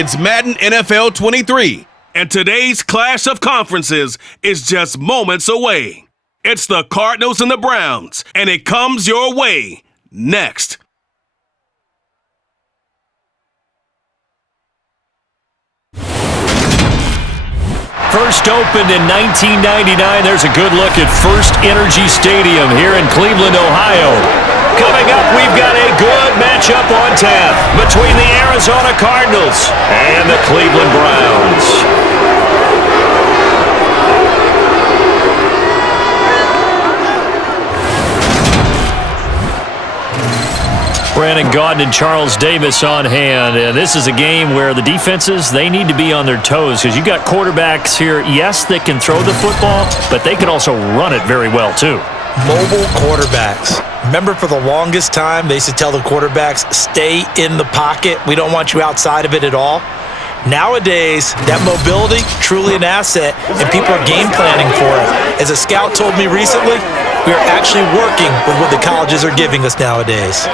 It's Madden NFL 23, and today's clash of conferences is just moments away. It's the Cardinals and the Browns, and it comes your way next. First opened in 1999, there's a good look at First Energy Stadium here in Cleveland, Ohio. Coming up, we've got a good matchup on tap between the Arizona Cardinals and the Cleveland Browns. Brandon Gaudin and Charles Davis on hand. And this is a game where the defenses, they need to be on their toes because you got quarterbacks here, yes, that can throw the football, but they can also run it very well too. Mobile quarterbacks. Remember, for the longest time, they used to tell the quarterbacks, stay in the pocket. We don't want you outside of it at all. Nowadays, that mobility, truly an asset, and people are game planning for it. As a scout told me recently, we are actually working with what the colleges are giving us nowadays.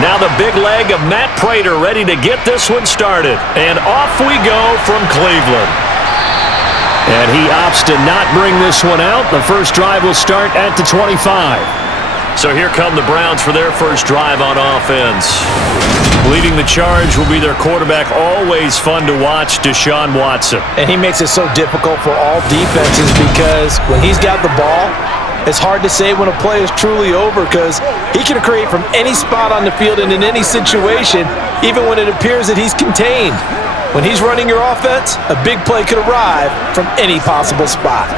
Now the big leg of Matt Prater ready to get this one started. And off we go from Cleveland. And he opts to not bring this one out. The first drive will start at the 25. So here come the Browns for their first drive on offense. Leading the charge will be their quarterback, always fun to watch, Deshaun Watson. And he makes it so difficult for all defenses because when he's got the ball, it's hard to say when a play is truly over because he can create from any spot on the field and in any situation, even when it appears that he's contained. When he's running your offense, a big play could arrive from any possible spot.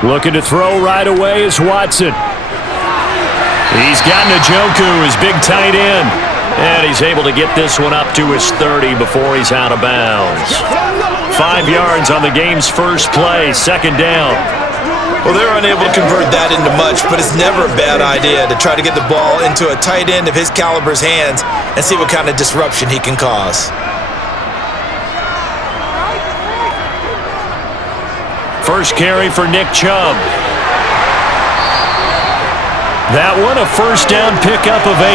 Looking to throw right away is Watson. He's got Njoku, his big tight end. And he's able to get this one up to his 30 before he's out of bounds. 5 yards on the game's first play, second down. Well, they're unable to convert that into much, but it's never a bad idea to try to get the ball into a tight end of his caliber's hands and see what kind of disruption he can cause. First carry for Nick Chubb. That one a first down pickup of 8.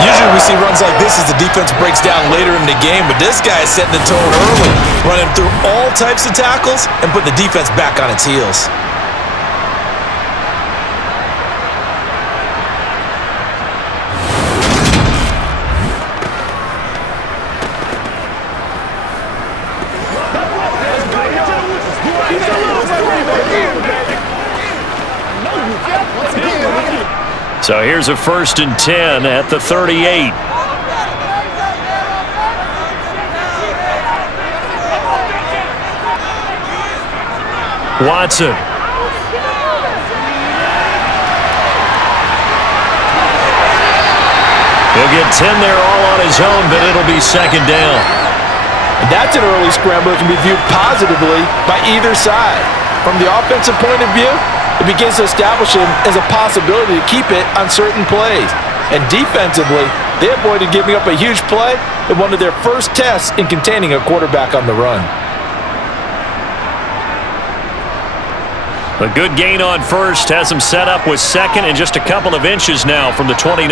Usually we see runs like this as the defense breaks down later in the game, but this guy is setting the tone early, running through all types of tackles and putting the defense back on its heels. So here's a 1st and 10 at the 38. Watson. He'll get 10 there all on his own, but it'll be second down. And that's an early scramble that can be viewed positively by either side. From the offensive point of view, it begins to establish him as a possibility to keep it on certain plays. And defensively, they avoided giving up a huge play in one of their first tests in containing a quarterback on the run. A good gain on first has him set up with second and just a couple of inches now from the 29.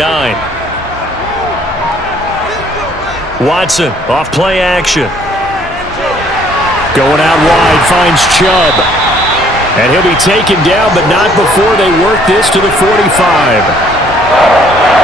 Watson off play action. Going out wide, finds Chubb. And he'll be taken down, but not before they work this to the 45.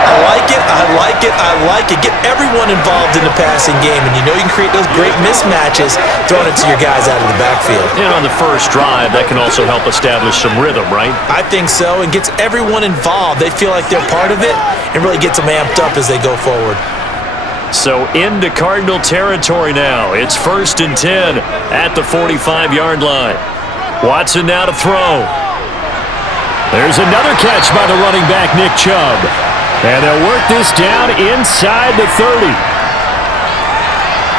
I like it. I like it. I like it. Get everyone involved in the passing game, and you know you can create those great mismatches throwing it to your guys out of the backfield. And on the first drive, that can also help establish some rhythm, right? I think so, and gets everyone involved. They feel like they're part of it and really gets them amped up as they go forward. So into Cardinal territory now. It's 1st and 10 at the 45-yard line. Watson now to throw. There's another catch by the running back, Nick Chubb. And they'll work this down inside the 30.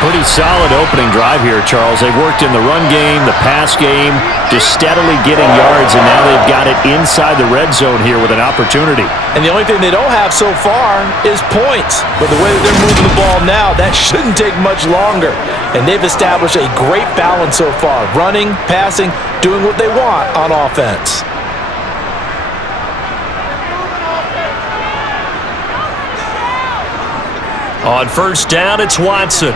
Pretty solid opening drive here, Charles. They've worked in the run game, the pass game, just steadily getting yards, and now they've got it inside the red zone here with an opportunity. And the only thing they don't have so far is points. But the way that they're moving the ball now, that shouldn't take much longer. And they've established a great balance so far. Running, passing, doing what they want on offense. On first down, it's Watson.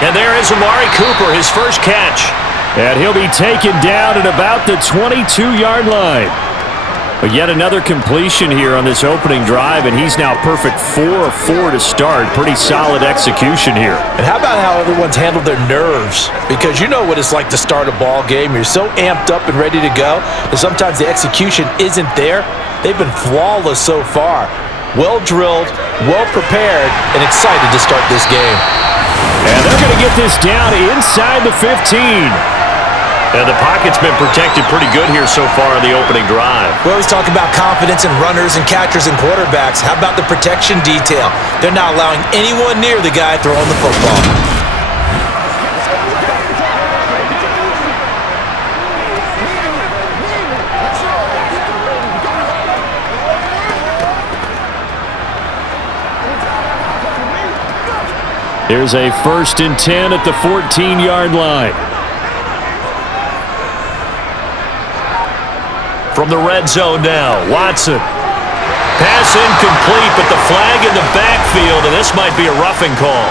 And there is Amari Cooper, his first catch. And he'll be taken down at about the 22-yard line. But yet another completion here on this opening drive, and he's now perfect 4 of 4 to start. Pretty solid execution here. And how about how everyone's handled their nerves? Because you know what it's like to start a ball game. You're so amped up and ready to go, and sometimes the execution isn't there. They've been flawless so far. Well drilled, well prepared, and excited to start this game. And they're going to get this down inside the 15. And the pocket's been protected pretty good here so far in the opening drive. We always talk about confidence in runners and catchers and quarterbacks. How about the protection detail? They're not allowing anyone near the guy throwing the football. Here's a 1st and 10 at the 14-yard line. From the red zone now, Watson. Pass incomplete, but the flag in the backfield, and this might be a roughing call.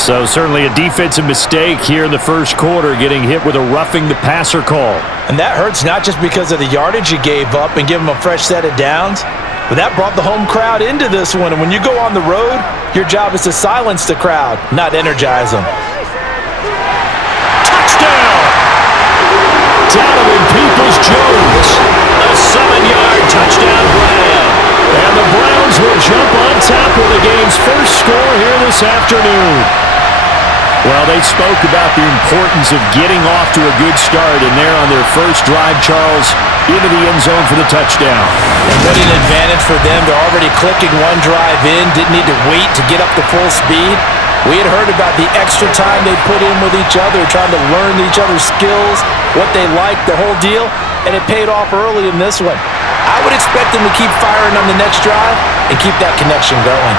So certainly a defensive mistake here in the first quarter, getting hit with a roughing the passer call. And that hurts not just because of the yardage you gave up and give them a fresh set of downs, but that brought the home crowd into this one. And when you go on the road, your job is to silence the crowd, not energize them. Touchdown! Donovan Peoples-Jones. A 7-yard touchdown grab. And the Browns will jump on top with the game's first score here this afternoon. Well, they spoke about the importance of getting off to a good start, and they're on their first drive, Charles, into the end zone for the touchdown. And what an advantage for them. They're already clicking one drive in, didn't need to wait to get up to full speed. We had heard about the extra time they put in with each other, trying to learn each other's skills, what they liked, the whole deal, and it paid off early in this one. I would expect them to keep firing on the next drive and keep that connection going.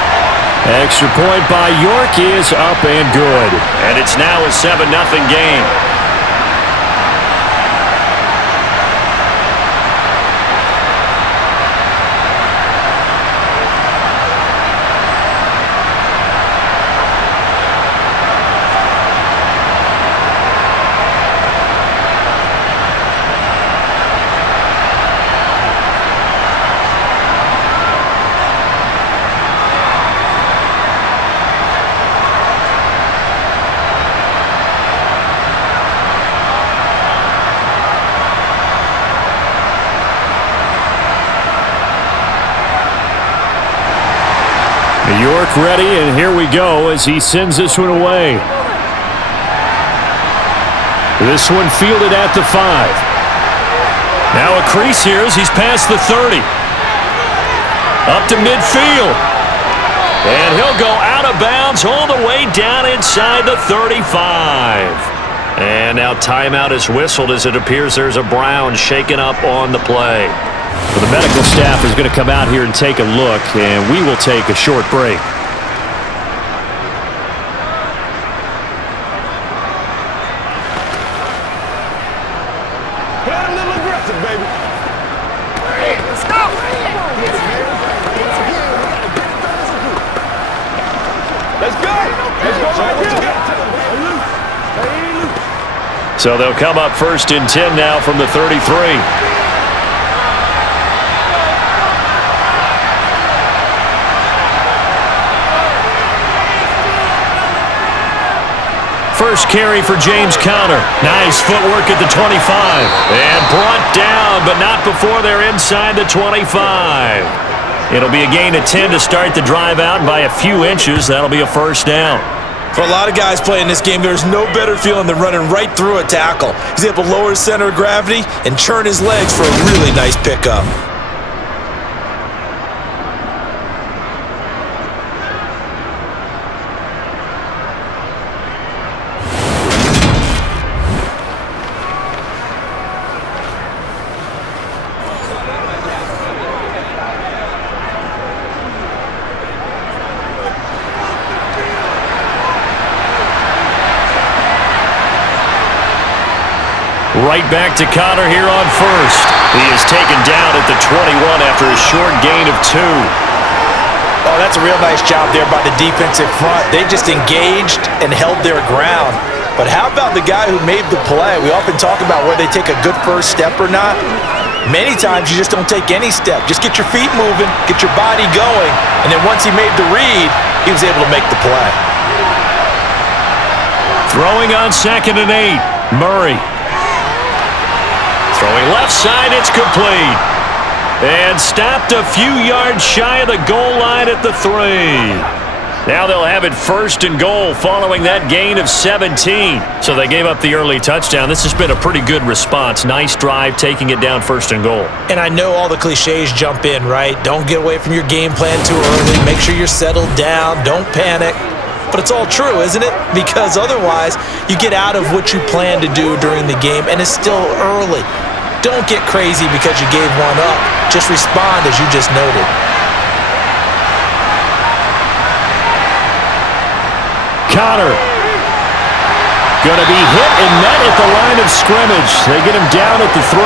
Extra point by York is up and good. And it's now a 7-0 game. York ready, and here we go as he sends this one away. This one fielded at the 5. Now a crease here as he's past the 30. Up to midfield. And he'll go out of bounds all the way down inside the 35. And now timeout is whistled as it appears there's a Brown shaken up on the play. Well, the medical staff is going to come out here and take a look, and we will take a short break. Play a little aggressive, baby. Let's go. Let's go. Let's go right here. So they'll come up 1st and 10 now from the 33. First carry for James Conner. Nice footwork at the 25. And brought down, but not before they're inside the 25. It'll be a gain of 10 to start the drive out. By a few inches, that'll be a first down. For a lot of guys playing this game, there's no better feeling than running right through a tackle. He's able to lower his center of gravity and churn his legs for a really nice pickup. Right back to Conner here on first. He is taken down at the 21 after a short gain of 2. Oh, that's a real nice job there by the defensive front. They just engaged and held their ground. But how about the guy who made the play? We often talk about whether they take a good first step or not. Many times you just don't take any step. Just get your feet moving, get your body going, and then once he made the read, he was able to make the play. Throwing on 2nd and 8. Murray. Throwing left side, it's complete. And stopped a few yards shy of the goal line at the 3. Now they'll have it 1st and goal following that gain of 17. So they gave up the early touchdown. This has been a pretty good response. Nice drive, taking it down 1st and goal. And I know all the cliches jump in, right? Don't get away from your game plan too early. Make sure you're settled down. Don't panic. But it's all true, isn't it? Because otherwise, you get out of what you plan to do during the game, and it's still early. Don't get crazy because you gave one up. Just respond as you just noted. Conner. Going to be hit and met at the line of scrimmage. They get him down at the 3.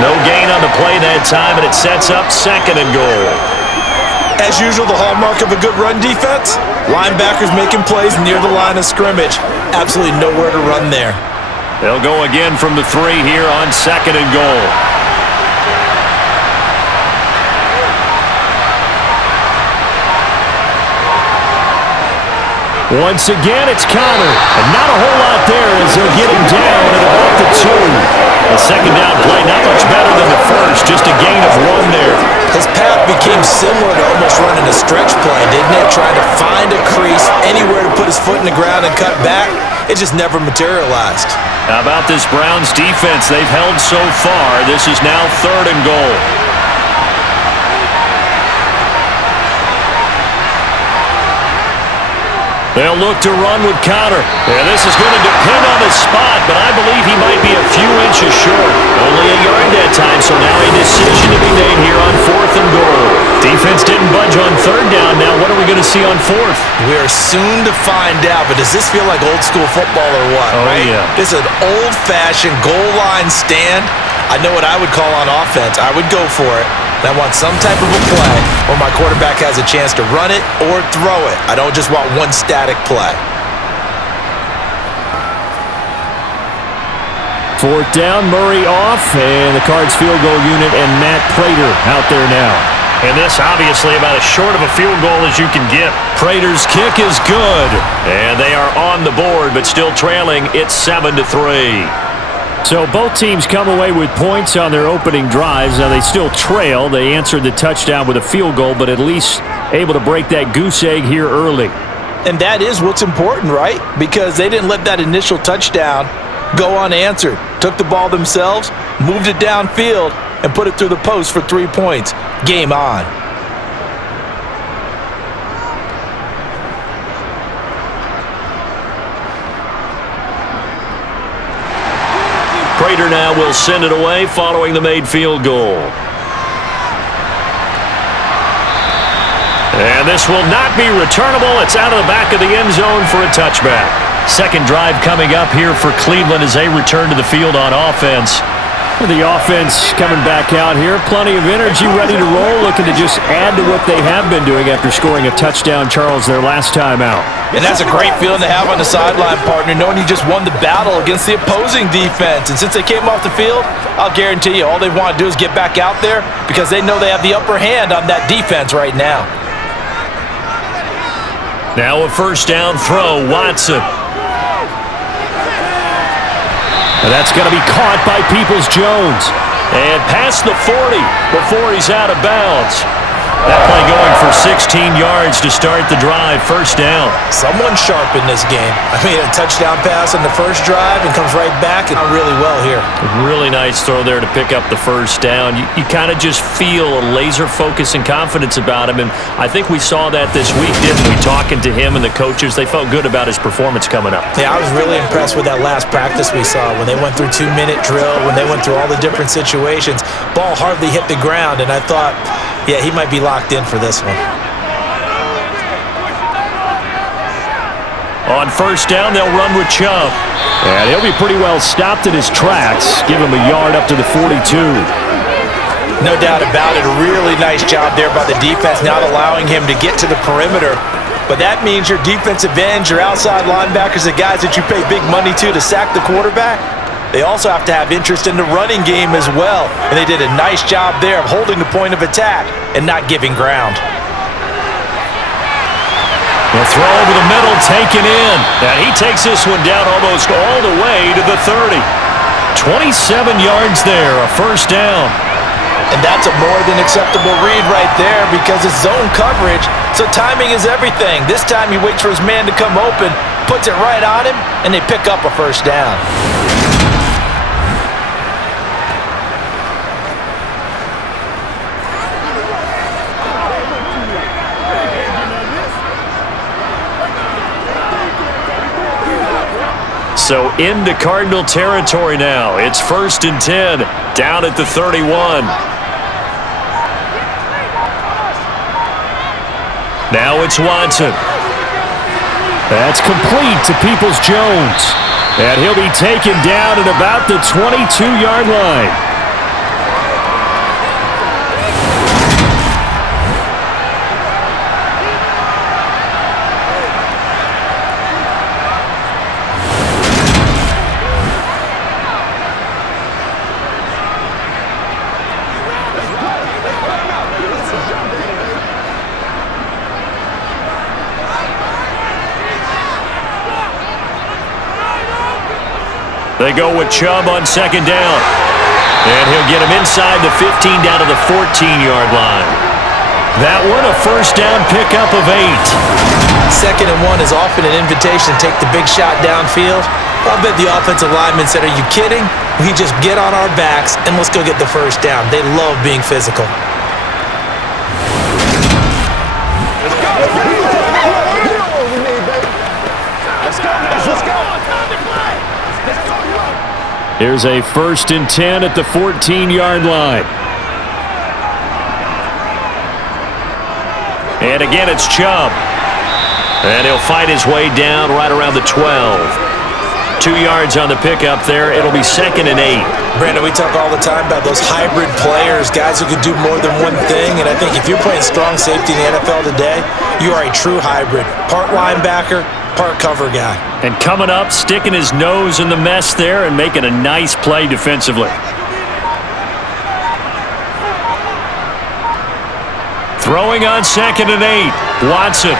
No gain on the play that time, and it sets up 2nd and goal. As usual, the hallmark of a good run defense, linebackers making plays near the line of scrimmage. Absolutely nowhere to run there. They'll go again from the 3 here on 2nd and goal. Once again, it's Conner. And not a whole lot there as they'll get him down at about the 2. The 2nd down play, not much better than the first, just a gain of 1 there. His path became similar to almost running a stretch play, didn't it? Trying to find a crease, anywhere to put his foot in the ground and cut back. It just never materialized. How about this Browns defense? They've held so far. This is now 3rd and goal. They'll look to run with Conner. And this is going to depend on the spot, but I believe he might be a few inches short. Only a yard that time, so now a decision to be made here on 4th and goal. Defense didn't budge on 3rd down. Now what are we going to see on 4th? We are soon to find out, but does this feel like old school football or what, right? Yeah. This is an old-fashioned goal line stand. I know what I would call on offense. I would go for it. And I want some type of a play where my quarterback has a chance to run it or throw it. I don't just want one static play. 4th down, Murray off, and the Cards field goal unit and Matt Prater out there now. And this obviously about as short of a field goal as you can get. Prater's kick is good, and they are on the board, but still trailing. It's 7-3. So both teams come away with points on their opening drives. Now they still trail. They answered the touchdown with a field goal, but at least able to break that goose egg here early. And that is what's important, right? Because they didn't let that initial touchdown go unanswered. Took the ball themselves, moved it downfield, and put it through the post for 3 points. Game on. Prater now will send it away following the made field goal. And this will not be returnable. It's out of the back of the end zone for a touchback. 2nd drive coming up here for Cleveland as they return to the field on offense. The offense coming back out here. Plenty of energy, ready to roll, looking to just add to what they have been doing after scoring a touchdown, Charles, their last time out. And that's a great feeling to have on the sideline, partner, knowing you just won the battle against the opposing defense. And since they came off the field, I'll guarantee you all they want to do is get back out there because they know they have the upper hand on that defense right now. Now a first down throw, Watson. And that's going to be caught by Peoples-Jones. And past the 40 before he's out of bounds. That play going for 16 yards to start the drive, first down. Someone sharp in this game. I mean, a touchdown pass on the first drive and comes right back and really well here. Really nice throw there to pick up the first down. You kind of just feel a laser focus and confidence about him, and I think we saw that this week, didn't we? Talking to him and the coaches, they felt good about his performance coming up. Yeah, I was really impressed with that last practice we saw when they went through 2-minute drill, when they went through all the different situations. Ball hardly hit the ground, and I thought, yeah, he might be locked in for this one. On first down, they'll run with Chubb. And he'll be pretty well stopped in his tracks. Give him a yard up to the 42. No doubt about it. A really nice job there by the defense, not allowing him to get to the perimeter. But that means your defensive ends, your outside linebackers, the guys that you pay big money to sack the quarterback, they also have to have interest in the running game as well. And they did a nice job there of holding the point of attack and not giving ground. The throw over the middle, taken in. And he takes this one down almost all the way to the 30. 27 yards there, a first down. And that's a more than acceptable read right there because it's zone coverage, so timing is everything. This time he waits for his man to come open, puts it right on him, and they pick up a first down. So into Cardinal territory now. It's 1st and 10, down at the 31. Now it's Watson. That's complete to Peoples-Jones. And he'll be taken down at about the 22-yard line. They go with Chubb on second down. And he'll get him inside the 15 down to the 14-yard line. That one a first down pickup of 8. 2nd and 1 is often an invitation to take the big shot downfield. I bet the offensive lineman said, "Are you kidding? We just get on our backs and let's go get the first down." They love being physical. Here's a 1st and 10 at the 14-yard line. And again, it's Chubb. And he'll fight his way down right around the 12. 2 yards on the pickup there. It'll be 2nd and 8. Brandon, we talk all the time about those hybrid players, guys who can do more than one thing. And I think if you're playing strong safety in the NFL today, you are a true hybrid. Part linebacker, part cover guy. And coming up, sticking his nose in the mess there and making a nice play defensively. Throwing on 2nd and 8. Watson.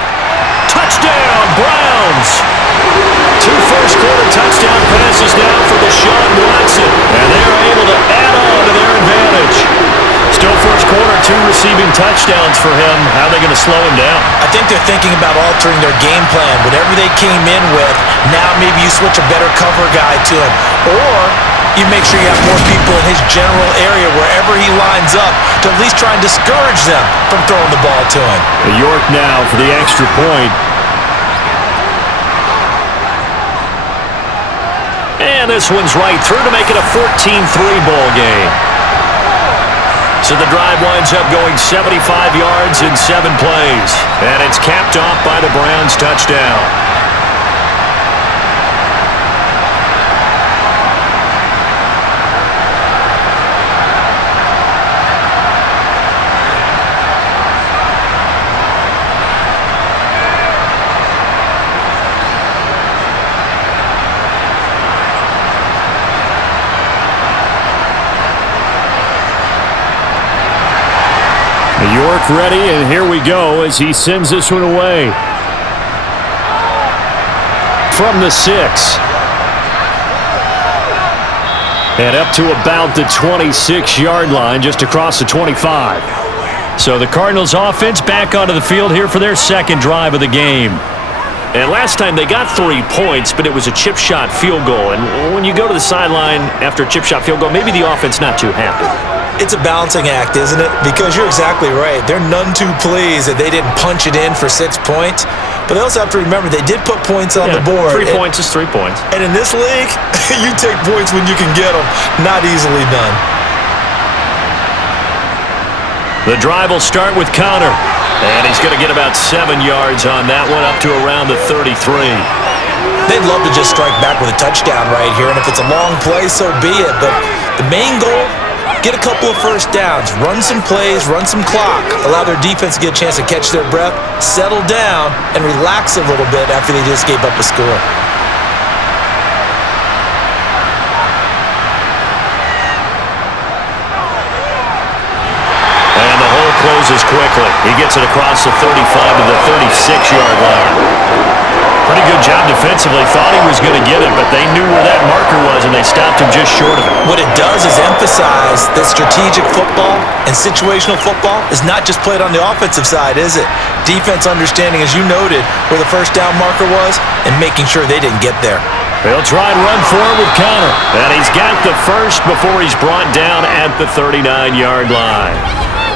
Touchdown, Browns! 2 first-quarter touchdown passes now for Deshaun Watson. And they're able to add on to their advantage. Still first quarter, 2 receiving touchdowns for him. How are they going to slow him down? I think they're thinking about altering their game plan. Whatever they came in with, now maybe you switch a better cover guy to him. Or you make sure you have more people in his general area wherever he lines up to at least try and discourage them from throwing the ball to him. York now for the extra point. And this one's right through to make it a 14-3 ball game. So the drive winds up going 75 yards in 7 plays. And it's capped off by the Browns touchdown. York ready, and here we go as he sends this one away. From the 6. And up to about the 26-yard line, just across the 25. So the Cardinals offense back onto the field here for their second drive of the game. And last time they got 3 points, but it was a chip shot field goal. And when you go to the sideline after a chip shot field goal, maybe the offense not too happy. It's a balancing act, isn't it? Because you're exactly right. They're none too pleased that they didn't punch it in for 6 points. But they also have to remember they did put points on the board. 3 points is 3 points. And in this league, you take points when you can get them. Not easily done. The drive will start with Connor. And he's going to get about 7 yards on that one, up to around the 33. They'd love to just strike back with a touchdown right here. And if it's a long play, so be it. But the main goal, get a couple of first downs, run some plays, run some clock, allow their defense to get a chance to catch their breath, settle down, and relax a little bit after they just gave up a score. And the hole closes quickly. He gets it across the 35 to the 36-yard line. Pretty good job defensively. Thought he was going to get it, but they knew where that marker was, and they stopped him just short of it. What it does is emphasize that strategic football and situational football is not just played on the offensive side, is it? Defense understanding, as you noted, where the first down marker was and making sure they didn't get there. They'll try and run for it with Connor. And he's got the first before he's brought down at the 39-yard line.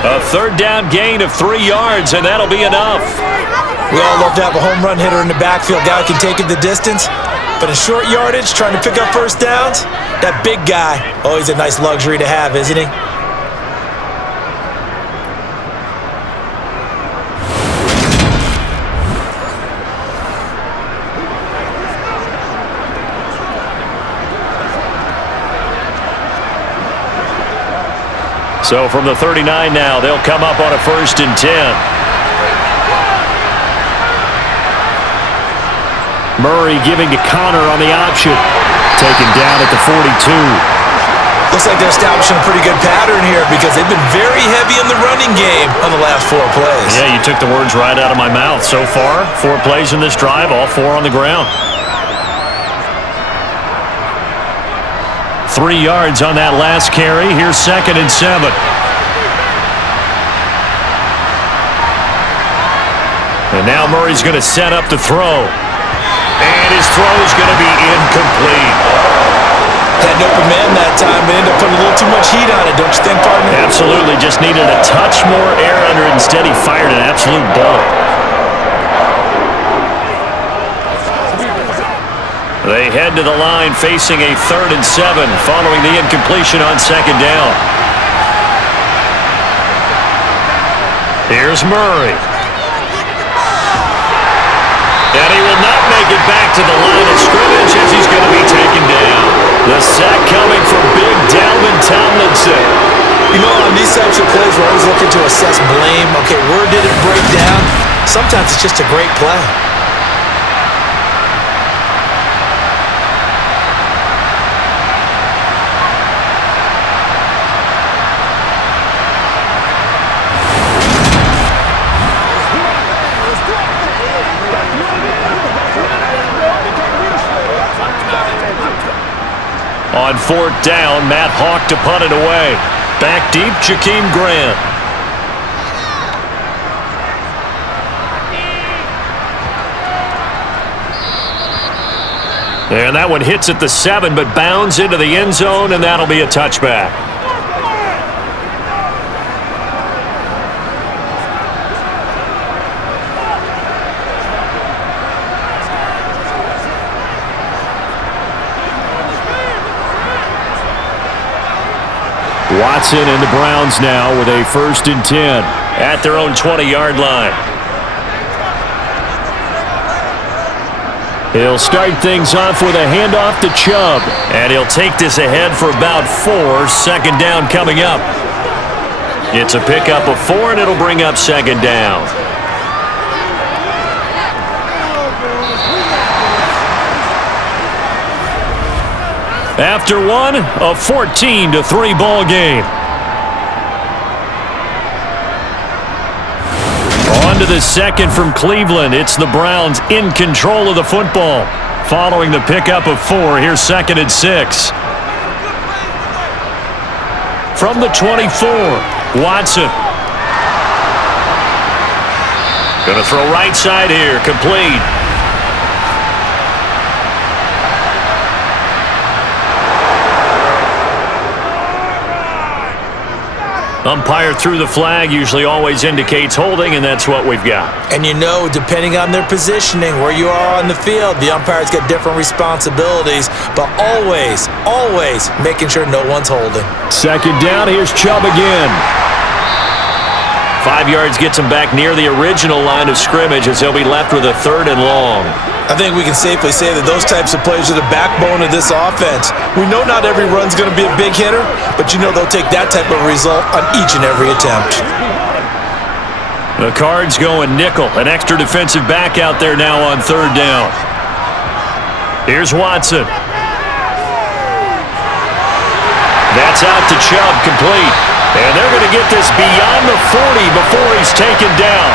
A third down gain of 3 yards, and that'll be enough. We all love to have a home run hitter in the backfield, guy who can take it the distance. But in short yardage, trying to pick up first downs, that big guy, always a nice luxury to have, isn't he? So from the 39 now, they'll come up on a 1st and 10. Murray giving to Connor on the option. Taken down at the 42. Looks like they're establishing a pretty good pattern here because they've been very heavy in the running game on the last 4 plays. Yeah, you took the words right out of my mouth. So far, 4 plays in this drive, all 4 on the ground. 3 yards on that last carry. Here's 2nd and 7. And now Murray's going to set up the throw. And his throw is going to be incomplete. Had an open man that time, but ended up putting a little too much heat on it, don't you think, partner? Absolutely. Just needed a touch more air under it. Instead, he fired an absolute bullet. They head to the line facing a 3rd and 7 following the incompletion on 2nd down. Here's Murray. And he will not make it back to the line of scrimmage as he's going to be taken down. The sack coming from big Dalvin Tomlinson. You know, on these types of plays, we're always looking to assess blame. Okay, where did it break down? Sometimes it's just a great play. On 4th down, Matt Hawk to punt it away. Back deep, Jakeem Grant. And that one hits at the 7, but bounds into the end zone, and that'll be a touchback. Watson and the Browns now with a 1st and 10 at their own 20-yard line. He'll start things off with a handoff to Chubb, and he'll take this ahead for about 4. 2nd down coming up. It's a pickup of 4, and it'll bring up 2nd down. After one, a 14-3 ball game. into the second from Cleveland. It's the Browns in control of the football. Following the pickup of 4, here's 2nd and 6. From the 24, Watson. Going to throw right side here, complete. Umpire threw the flag, usually always indicates holding, and that's what we've got. And you know, depending on their positioning, where you are on the field, the umpires get different responsibilities, but always making sure no one's holding. 2nd down, here's Chubb again. 5 yards gets him back near the original line of scrimmage as he'll be left with a 3rd and long. I think we can safely say that those types of plays are the backbone of this offense. We know not every run's going to be a big hitter, but you know they'll take that type of result on each and every attempt. The Cards going nickel, an extra defensive back out there now on 3rd down. Here's Watson. That's out to Chubb, complete. And they're going to get this beyond the 40 before he's taken down.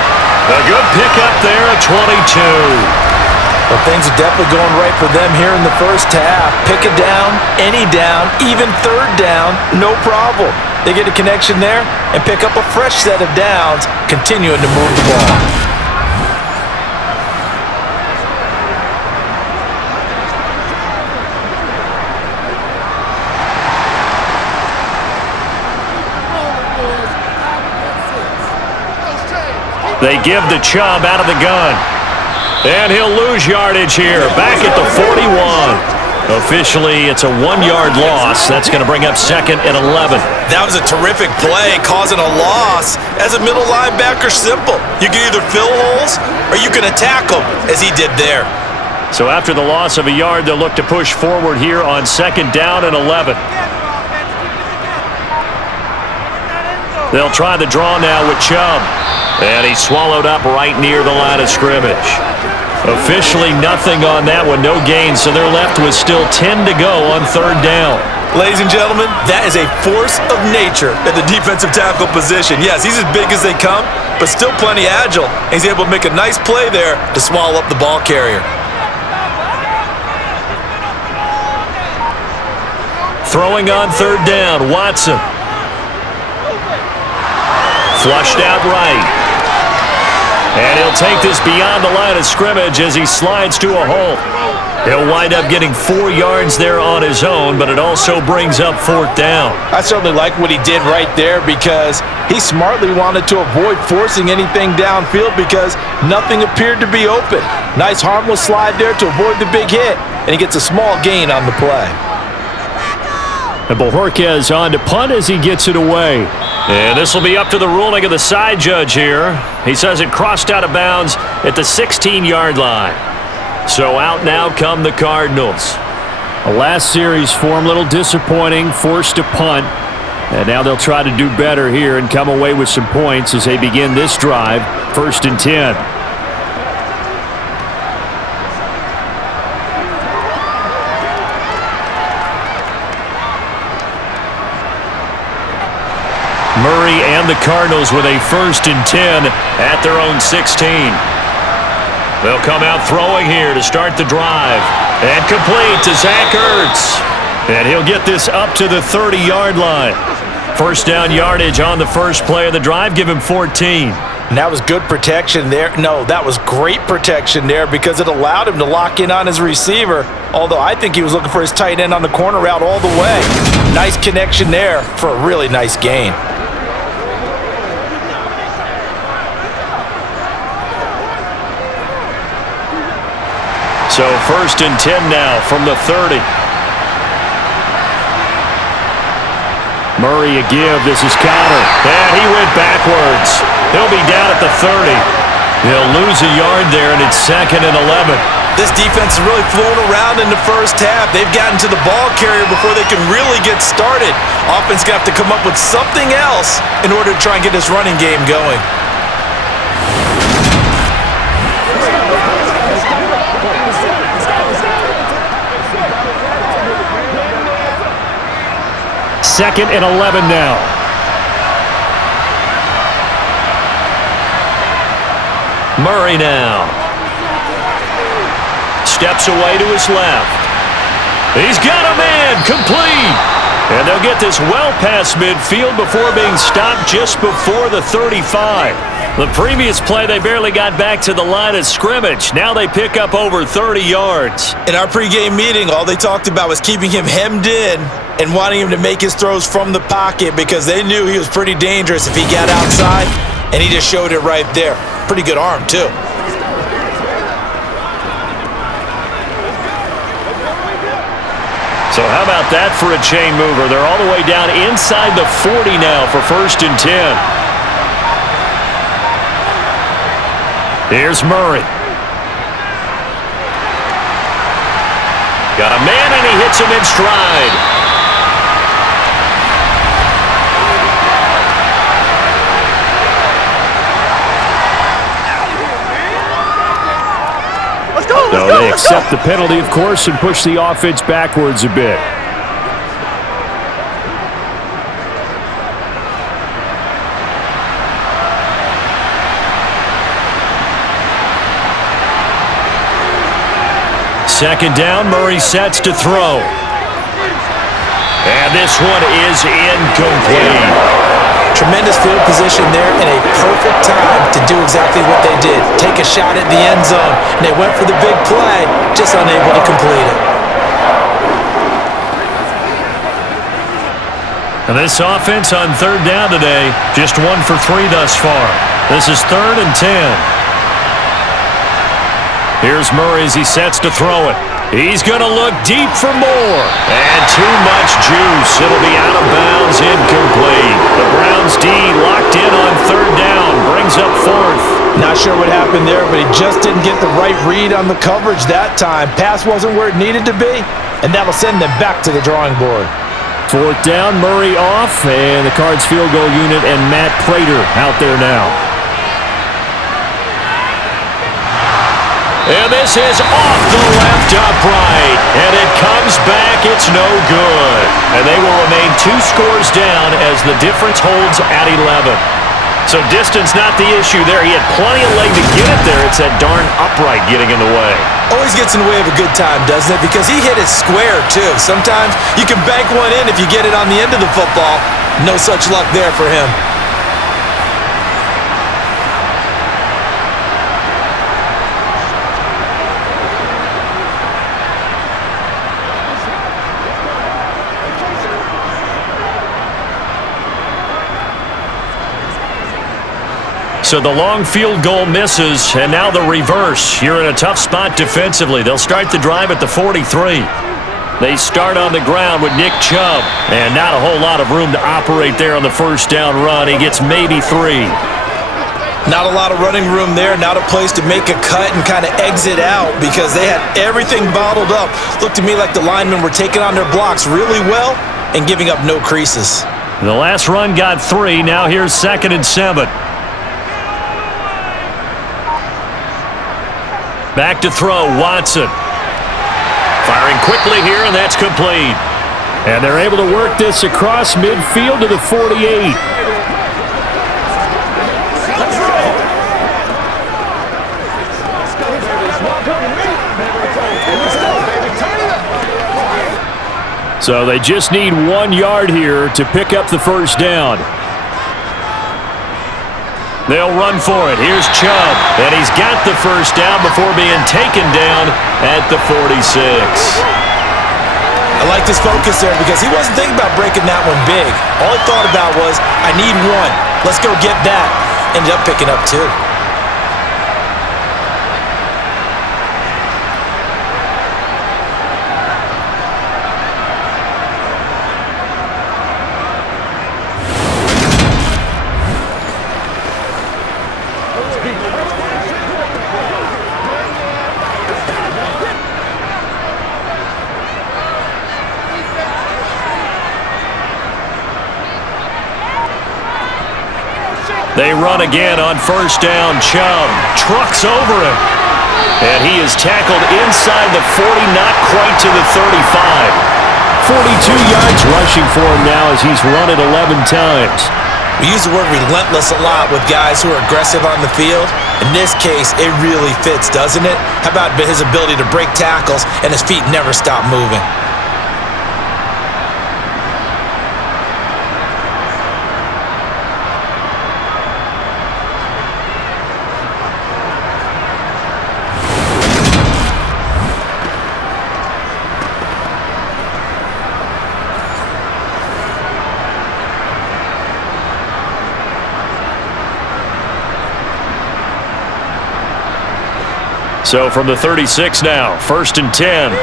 A good pickup there at 22. Well, things are definitely going right for them here in the first half. Pick it down, any down, even 3rd down, no problem. They get a connection there and pick up a fresh set of downs, continuing to move the ball. They give the Chubb out of the gun. And he'll lose yardage here. Back at the 41. Officially, it's a 1-yard loss. That's going to bring up 2nd and 11. That was a terrific play, causing a loss. As a middle linebacker, simple. You can either fill holes or you can attack them, as he did there. So after the loss of a yard, they'll look to push forward here on 2nd down and 11. They'll try the draw now with Chubb. And he's swallowed up right near the line of scrimmage. Officially nothing on that one, no gain, so they're left with still 10 to go on 3rd down. Ladies and gentlemen, that is a force of nature at the defensive tackle position. Yes, he's as big as they come, but still plenty agile. He's able to make a nice play there to swallow up the ball carrier. Throwing on 3rd down, Watson. Flushed out right. And he'll take this beyond the line of scrimmage as he slides to a hole. He'll wind up getting 4 yards there on his own, but it also brings up 4th down. I certainly like what he did right there because he smartly wanted to avoid forcing anything downfield because nothing appeared to be open. Nice harmless slide there to avoid the big hit, and he gets a small gain on the play. And Bojorquez on to punt as he gets it away. And this will be up to the ruling of the side judge here. He says it crossed out of bounds at the 16-yard line. So out now come the Cardinals. A last series form, a little disappointing, forced to punt. And now they'll try to do better here and come away with some points as they begin this drive, 1st and 10. Murray and the Cardinals with a 1st and 10 at their own 16. They'll come out throwing here to start the drive. And complete to Zach Ertz. And he'll get this up to the 30-yard line. 1st down yardage on the first play of the drive. Give him 14. And that was good protection there. No, that was great protection there because it allowed him to lock in on his receiver. Although I think he was looking for his tight end on the corner route all the way. Nice connection there for a really nice gain. So 1st and 10 now from the 30. Murray a give. This is Connor. And he went backwards. He'll be down at the 30. He'll lose a yard there, and it's 2nd and 11. This defense is really flown around in the first half. They've gotten to the ball carrier before they can really get started. Offense going to have to come up with something else in order to try and get this running game going. Second and 11 now. Murray now. Steps away to his left. He's got a man, complete. And they'll get this well past midfield before being stopped just before the 35. The previous play, they barely got back to the line of scrimmage. Now they pick up over 30 yards. In our pregame meeting, all they talked about was keeping him hemmed in and wanting him to make his throws from the pocket because they knew he was pretty dangerous if he got outside, and he just showed it right there. Pretty good arm, too. So how about that for a chain mover? They're all the way down inside the 40 now for 1st and 10. Here's Murray. Got a man, and he hits him in stride. So they accept the penalty, of course, and push the offense backwards a bit. Second down, Murray sets to throw. And this one is incomplete. Tremendous field position there and a perfect time to do exactly what they did. Take a shot at the end zone. And they went for the big play, just unable to complete it. And this offense on 3rd down today, just 1 for 3 thus far. This is 3rd and 10. Here's Murray as he sets to throw it. He's going to look deep for more. And too much juice. It'll be out of bounds, incomplete. The Browns D locked in on 3rd down. Brings up 4th. Not sure what happened there, but he just didn't get the right read on the coverage that time. Pass wasn't where it needed to be, and that'll send them back to the drawing board. 4th down, Murray off, and the Cards field goal unit and Matt Prater out there now. And this is off the left upright. And it comes back. It's no good. And they will remain 2 scores down as the difference holds at 11. So distance not the issue there. He had plenty of leg to get it there. It's that darn upright getting in the way. Always gets in the way of a good time, doesn't it? Because he hit it square, too. Sometimes you can bank one in if you get it on the end of the football. No such luck there for him. So the long field goal misses, and now the reverse. You're in a tough spot defensively. They'll start the drive at the 43. They start on the ground with Nick Chubb, and not a whole lot of room to operate there on the 1st down run. He gets maybe 3. Not a lot of running room there, not a place to make a cut and kind of exit out because they had everything bottled up. Looked to me like the linemen were taking on their blocks really well and giving up no creases. The last run got 3. Now here's 2nd and 7. Back to throw, Watson. Firing quickly here, and that's complete. And they're able to work this across midfield to the 48. So they just need 1 yard here to pick up the 1st down. They'll run for it. Here's Chubb, and he's got the 1st down before being taken down at the 46. I like his focus there because he wasn't thinking about breaking that one big. All he thought about was, I need 1. Let's go get that. Ended up picking up 2. They run again on 1st down. Chubb trucks over him. And he is tackled inside the 40, not quite to the 35. 42 yards rushing for him now as he's run it 11 times. We use the word relentless a lot with guys who are aggressive on the field. In this case, it really fits, doesn't it? How about his ability to break tackles and his feet never stop moving? So from the 36 now, 1st and 10.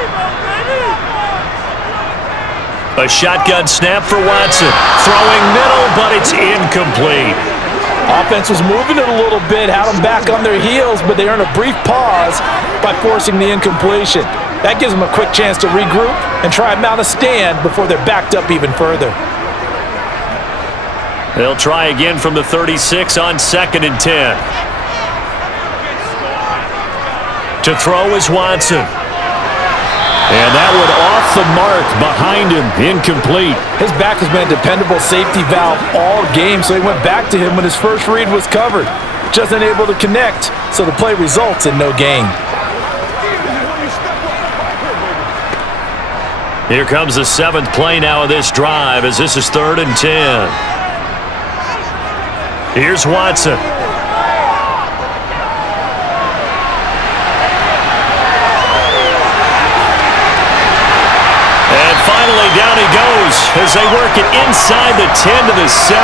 A shotgun snap for Watson. Throwing middle, but it's incomplete. Offense was moving it a little bit, had them back on their heels, but they earned a brief pause by forcing the incompletion. That gives them a quick chance to regroup and try and mount a stand before they're backed up even further. They'll try again from the 36 on 2nd and 10. To throw is Watson. And that one off the mark behind him, incomplete. His back has been a dependable safety valve all game, so he went back to him when his first read was covered. Just unable to connect, so the play results in no gain. Here comes the 7th play now of this drive as this is 3rd and 10. Here's Watson. Finally, down he goes as they work it inside the 10 to the 7.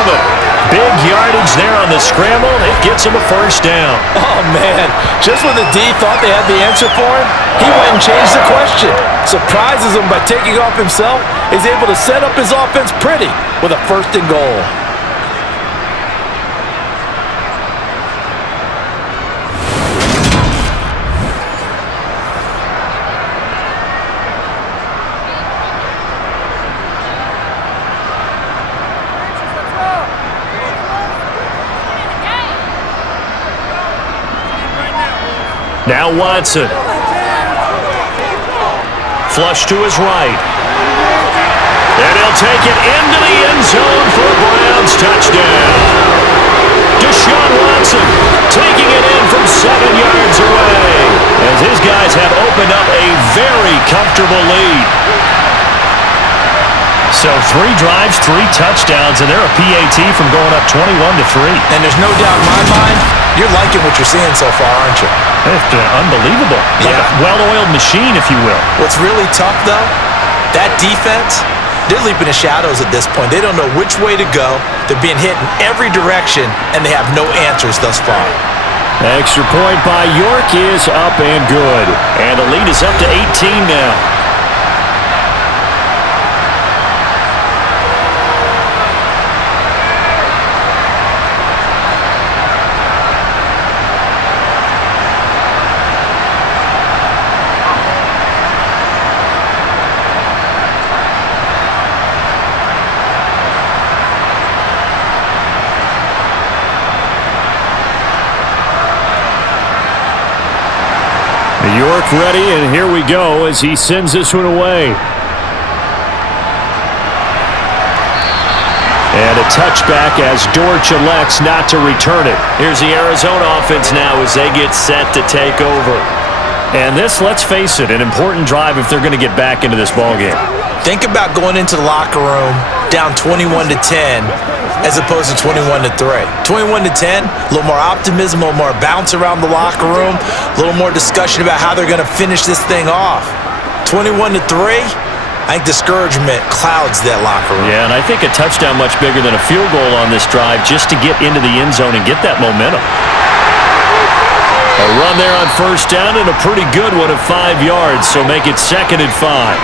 Big yardage there on the scramble. It gets him a first down. Oh, man. Just when the D thought they had the answer for him, he went and changed the question. Surprises him by taking off himself. He's able to set up his offense pretty with a 1st and goal. Now Watson. Flush to his right. And he'll take it into the end zone for a Browns touchdown. Deshaun Watson taking it in from 7 yards away as his guys have opened up a very comfortable lead. So 3 drives, 3 touchdowns, and they're a PAT from going up 21-3. And there's no doubt in my mind, you're liking what you're seeing so far, aren't you? It's unbelievable. Like a well-oiled machine, if you will. What's really tough, though, that defense, they're leaping the shadows at this point. They don't know which way to go. They're being hit in every direction, and they have no answers thus far. Extra point by York is up and good. And the lead is up to 18 now. York ready, and here we go as he sends this one away. And a touchback as Dortch elects not to return it. Here's the Arizona offense now as they get set to take over. And this, let's face it, an important drive if they're going to get back into this ballgame. Think about going into the locker room down 21-10 as opposed to 21-3. 21-10, a little more optimism, a little more bounce around the locker room, a little more discussion about how they're going to finish this thing off. 21-3, I think discouragement clouds that locker room. Yeah, and I think a touchdown much bigger than a field goal on this drive just to get into the end zone and get that momentum. A run there on 1st down and a pretty good one of 5 yards, so make it 2nd and 5.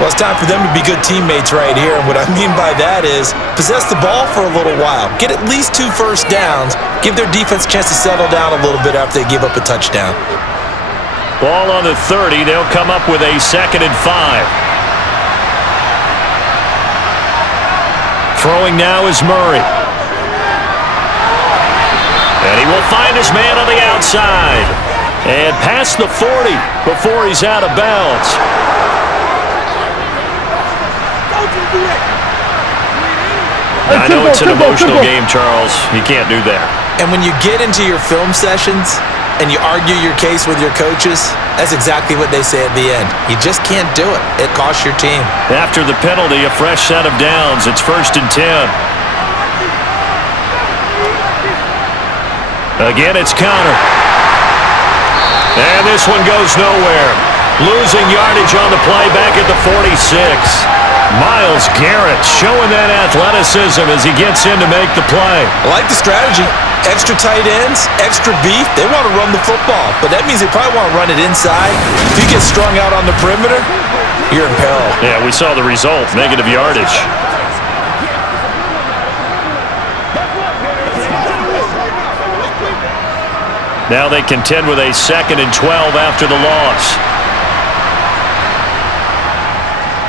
Well, it's time for them to be good teammates right here, and what I mean by that is possess the ball for a little while, get at least 2 first downs, give their defense a chance to settle down a little bit after they give up a touchdown. Ball on the 30, they'll come up with a 2nd and 5. Throwing now is Murray. And he will find his man on the outside. And past the 40 before he's out of bounds. I know it's an emotional game, Charles. You can't do that. And when you get into your film sessions and you argue your case with your coaches, that's exactly what they say at the end. You just can't do it. It costs your team. After the penalty, a fresh set of downs. It's 1st and 10. Again, it's Connor. And this one goes nowhere. Losing yardage on the play back at the 46. Myles Garrett showing that athleticism as he gets in to make the play. I like the strategy. Extra tight ends, extra beef. They want to run the football, but that means they probably want to run it inside. If you get strung out on the perimeter, you're in peril. Yeah, we saw the result, negative yardage. Now they contend with a 2nd and 12 after the loss.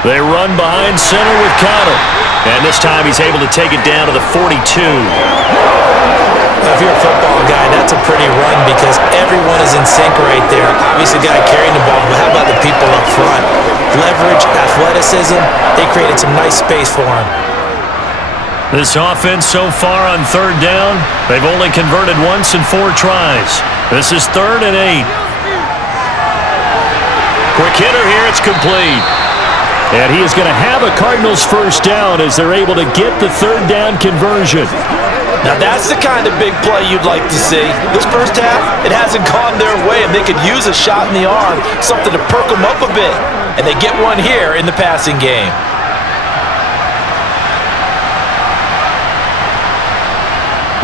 They run behind center with Connor. And this time he's able to take it down to the 42. If you're a football guy, that's a pretty run because everyone is in sync right there. Obviously, the guy carrying the ball, but how about the people up front? Leverage, athleticism, they created some nice space for him. This offense so far on 3rd down, they've only converted once in 4 tries. This is 3rd and 8. Quick hitter here, it's complete. And he is going to have a Cardinals first down as they're able to get the 3rd down conversion. Now that's the kind of big play you'd like to see. This first half, it hasn't gone their way, and they could use a shot in the arm, something to perk them up a bit. And they get one here in the passing game.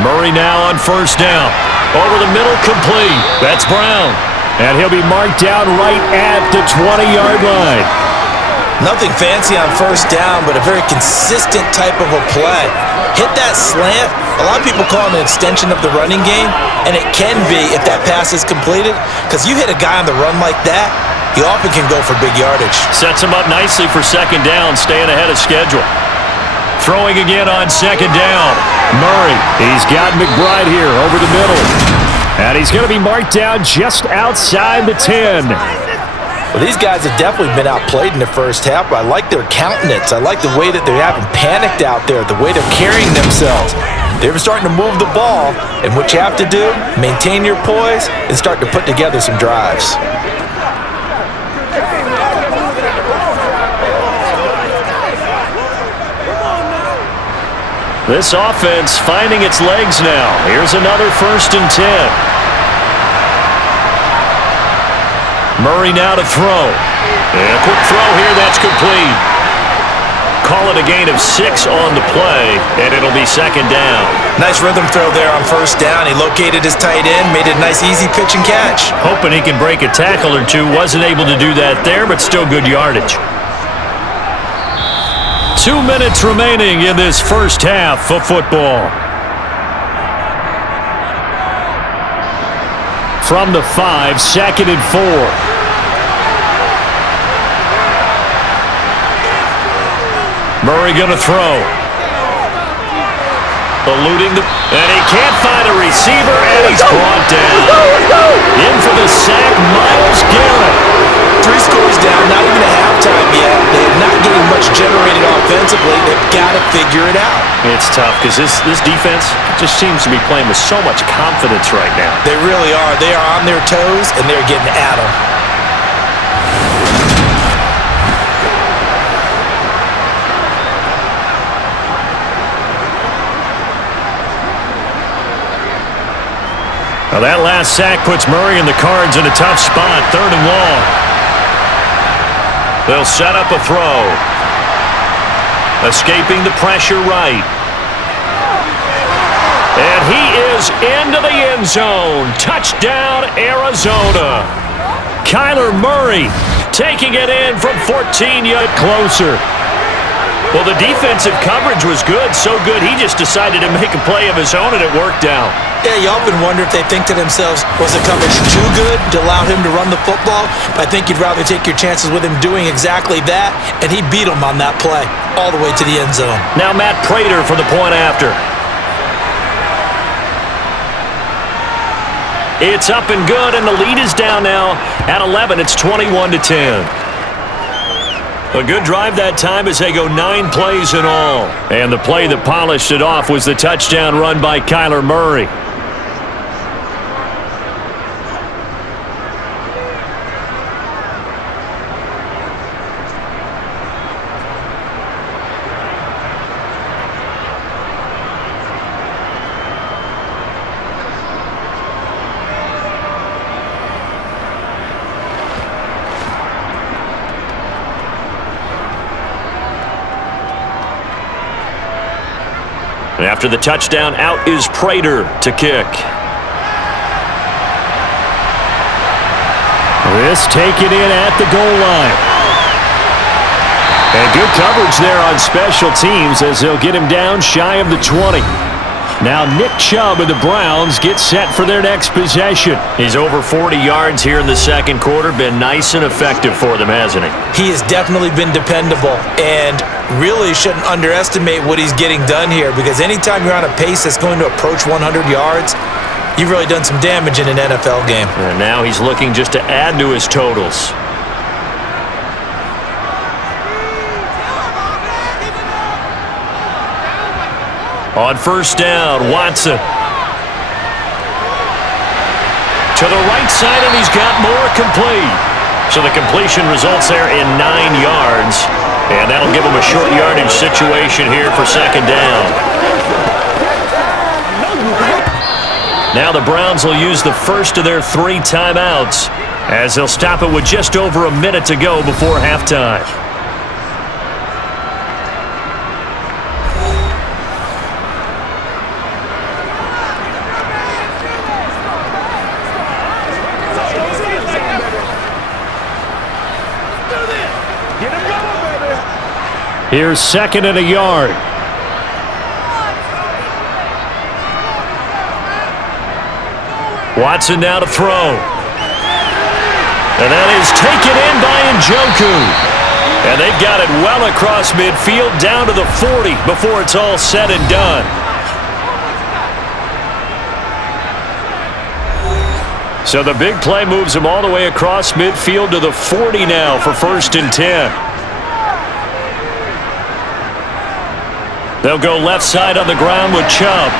Murray now on 1st down. Over the middle, complete. That's Brown. And he'll be marked down right at the 20-yard line. Nothing fancy on 1st down, but a very consistent type of a play. Hit that slant. A lot of people call it an extension of the running game, and it can be if that pass is completed, because you hit a guy on the run like that, he often can go for big yardage. Sets him up nicely for 2nd down, staying ahead of schedule. Throwing again on 2nd down. Murray, he's got McBride here over the middle. And he's going to be marked down just outside the 10. Well, these guys have definitely been outplayed in the first half, but I like their countenance. I like the way that they're having panicked out there, the way they're carrying themselves. They're starting to move the ball, and what you have to do, maintain your poise and start to put together some drives. This offense finding its legs now. Here's another 1st and 10. Murray now to throw. And a quick throw here, that's complete. Call it a gain of 6 on the play, and it'll be 2nd down. Nice rhythm throw there on 1st down. He located his tight end, made it a nice easy pitch and catch. Hoping he can break a tackle or two. Wasn't able to do that there, but still good yardage. 2 minutes remaining in this first half of football. From the 5, 2nd and 4. Murray going to throw. Eluding the... And he can't find a receiver, and he's brought down. In for the sack, Myles Garrett. 3 scores down, not even a halftime yet. They're not getting much generated offensively. They've got to figure it out. It's tough because this defense just seems to be playing with so much confidence right now. They really are. They are on their toes, and they're getting at them. Now that last sack puts Murray and the Cards in a tough spot, 3rd and long. They'll set up a throw. Escaping the pressure right. And he is into the end zone. Touchdown, Arizona. Kyler Murray taking it in from 14 yards closer. Well, the defensive coverage was good, so good he just decided to make a play of his own, and it worked out. Yeah, you often wonder if they think to themselves, was the coverage too good to allow him to run the football? But I think you'd rather take your chances with him doing exactly that, and he beat him on that play all the way to the end zone. Now Matt Prater for the point after. It's up and good, and the lead is down now at 11. It's 21-10. A good drive that time as they go 9 plays in all. And the play that polished it off was the touchdown run by Kyler Murray. After the touchdown, out is Prater to kick. This taken in at the goal line. And good coverage there on special teams as they'll get him down shy of the 20. Now Nick Chubb of the Browns gets set for their next possession. He's over 40 yards here in the second quarter. Been nice and effective for them, hasn't he? He has definitely been dependable and really shouldn't underestimate what he's getting done here, because anytime you're on a pace that's going to approach 100 yards, you've really done some damage in an NFL game. And now he's looking just to add to his totals. On first down, Watson. To the right side, and he's got more complete. So the completion results there in 9 yards. And that'll give him a short yardage situation here for second down. Now the Browns will use the first of their 3 timeouts as they'll stop it with just over a minute to go before halftime. Here's second and a yard. Watson now to throw. And that is taken in by Njoku. And they've got it well across midfield down to the 40 before it's all said and done. So the big play moves him all the way across midfield to the 40 now for first and 10. They'll go left side on the ground with Chubb.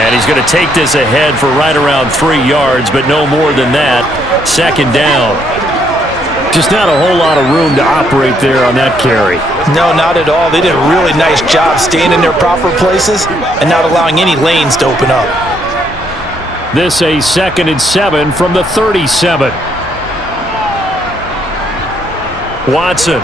And he's going to take this ahead for right around 3 yards, but no more than that. Second down. Just not a whole lot of room to operate there on that carry. No, not at all. They did a really nice job staying in their proper places and not allowing any lanes to open up. This a second and 7 from the 37. Watson.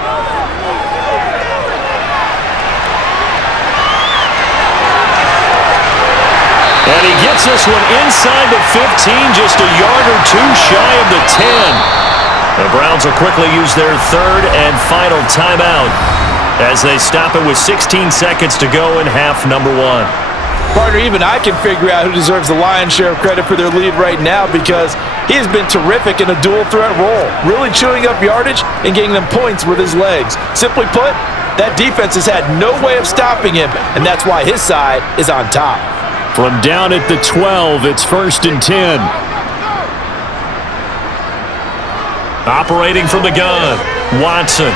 And he gets this one inside the 15, just a yard or 2 shy of the 10. The Browns will quickly use their third and final timeout as they stop it with 16 seconds to go in half number 1. Partner, even I can figure out who deserves the lion's share of credit for their lead right now, because he has been terrific in a dual threat role, really chewing up yardage and getting them points with his legs. Simply put, that defense has had no way of stopping him, and that's why his side is on top. From down at the 12, it's first and 10. Operating from the gun, Watson.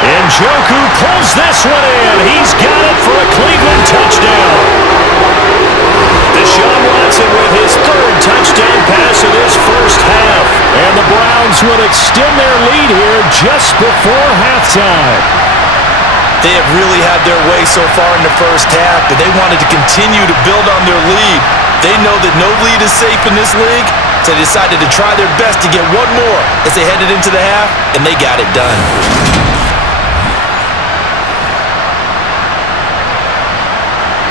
Njoku pulls this one in. He's got it for a Cleveland touchdown. Deshaun Watson with his 3rd touchdown pass of this first half. And the Browns will extend their lead here just before halftime. They have really had their way so far in the first half, but they wanted to continue to build on their lead. They know that no lead is safe in this league, so they decided to try their best to get one more as they headed into the half, and they got it done.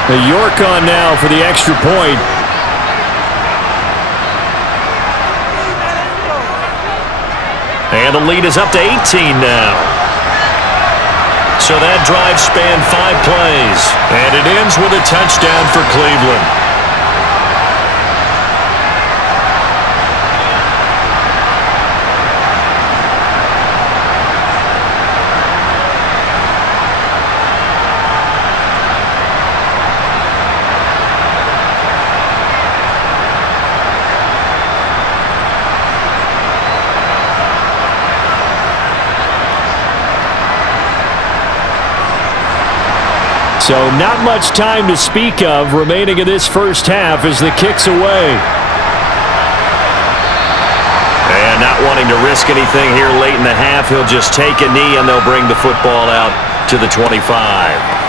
The York on now for the extra point. And the lead is up to 18 now. So that drive spanned 5 plays, and it ends with a touchdown for Cleveland. So not much time to speak of remaining in this first half as the kick's away. And not wanting to risk anything here late in the half, he'll just take a knee and they'll bring the football out to the 25.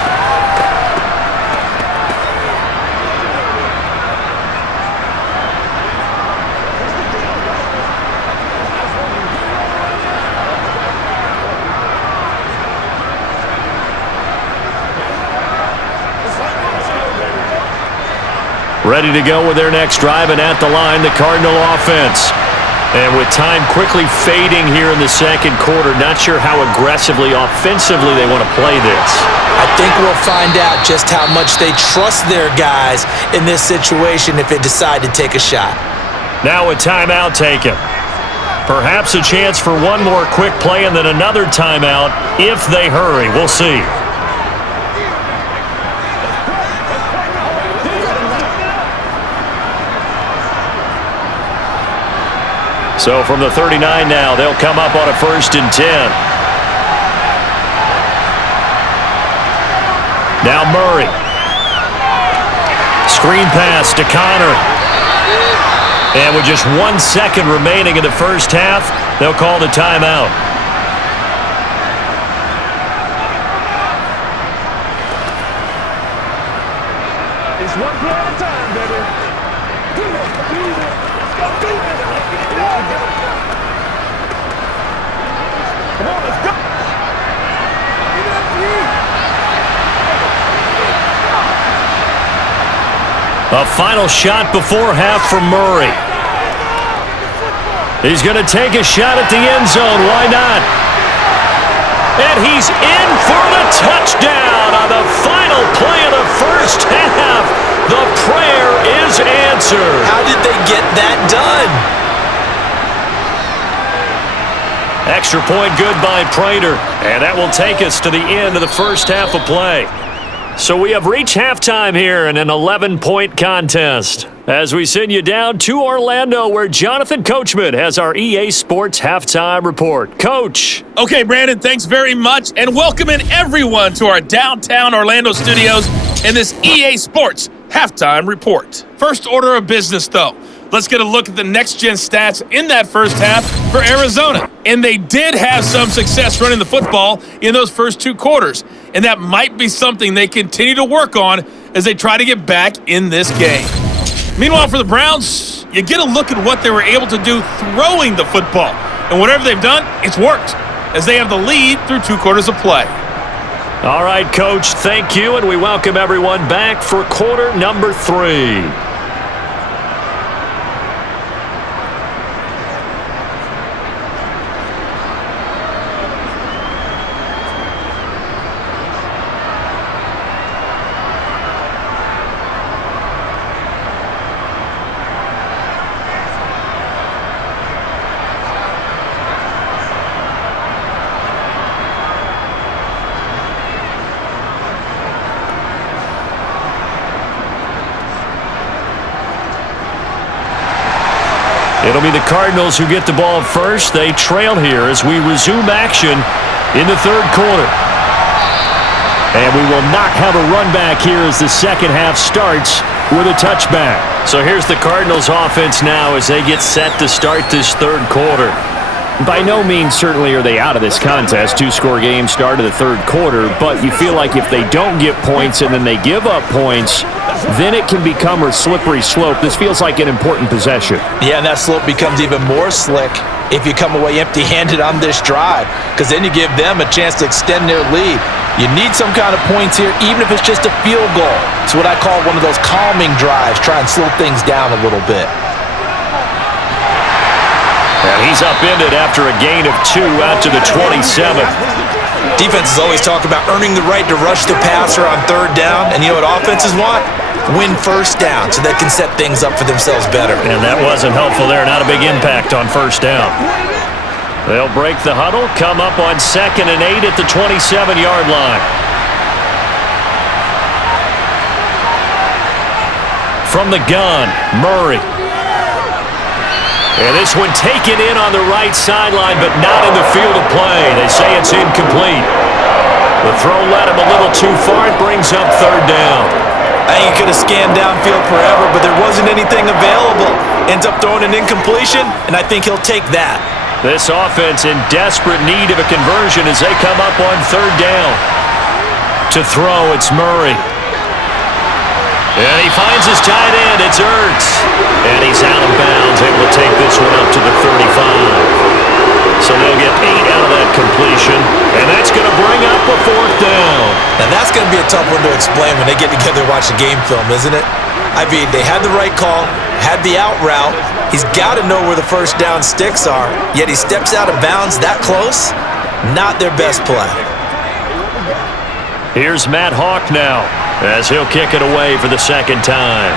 Ready to go with their next drive, and at the line, the Cardinal offense. And with time quickly fading here in the second quarter, not sure how aggressively, offensively they want to play this. I think we'll find out just how much they trust their guys in this situation if they decide to take a shot. Now a timeout taken. Perhaps a chance for one more quick play and then another timeout if they hurry. We'll see. So from the 39 now, they'll come up on a 1st and 10. Now Murray. Screen pass to Connor. And with just 1 second remaining in the first half, they'll call the timeout. It's one play at a time, baby. Come on, let's go. A final shot before half for Murray. He's going to take a shot at the end zone. Why not? And he's in for the touchdown on the final play of the first half. The prayer is answered. How did they get that done? Extra point good by Prater. And that will take us to the end of the first half of play. So we have reached halftime here in an 11-point contest as we send you down to Orlando where Jonathan Coachman has our EA Sports Halftime Report. Coach. Okay, Brandon, thanks very much, and welcoming everyone to our downtown Orlando studios in this EA Sports Halftime Report. First order of business, though. Let's get a look at the next-gen stats in that first half for Arizona. And they did have some success running the football in those first 2 quarters. And that might be something they continue to work on as they try to get back in this game. Meanwhile, for the Browns, you get a look at what they were able to do throwing the football. And whatever they've done, it's worked, as they have the lead through 2 quarters of play. All right, Coach, thank you, and we welcome everyone back for quarter number 3. It'll be the Cardinals who get the ball first. They trail here as we resume action in the third quarter. And we will not have a run back here as the second half starts with a touchback. So here's the Cardinals offense now as they get set to start this third quarter. By no means certainly are they out of this contest. 2-score game start of the third quarter, but you feel like if they don't get points and then they give up points, then it can become a slippery slope. This feels like an important possession. Yeah, and that slope becomes even more slick if you come away empty-handed on this drive, because then you give them a chance to extend their lead. You need some kind of points here, even if it's just a field goal. It's what I call one of those calming drives, try and slow things down a little bit. And he's upended after a gain of 2 out to the 27. Defenses always talk about earning the right to rush the passer on third down, and you know what offenses want? Win first down so they can set things up for themselves better. And that wasn't helpful there. Not a big impact on first down. They'll break the huddle, come up on 2nd and 8 at the 27-yard line. From the gun, Murray. And this one taken in on the right sideline, but not in the field of play. They say it's incomplete. The throw led him a little too far. It brings up third down. I think he could have scanned downfield forever, but there wasn't anything available. Ends up throwing an incompletion, and I think he'll take that. This offense in desperate need of a conversion as they come up on third down. To throw, it's Murray. And he finds his tight end. It's Ertz. And he's out of bounds, able to take this one up to the 35. So they'll get 8 out of that completion. And that's going to bring up a 4th down. Now that's going to be a tough one to explain when they get together and watch the game film, isn't it? I mean, they had the right call, had the out route. He's got to know where the first down sticks are, yet he steps out of bounds that close. Not their best play. Here's Matt Hawk now, as he'll kick it away for the second time.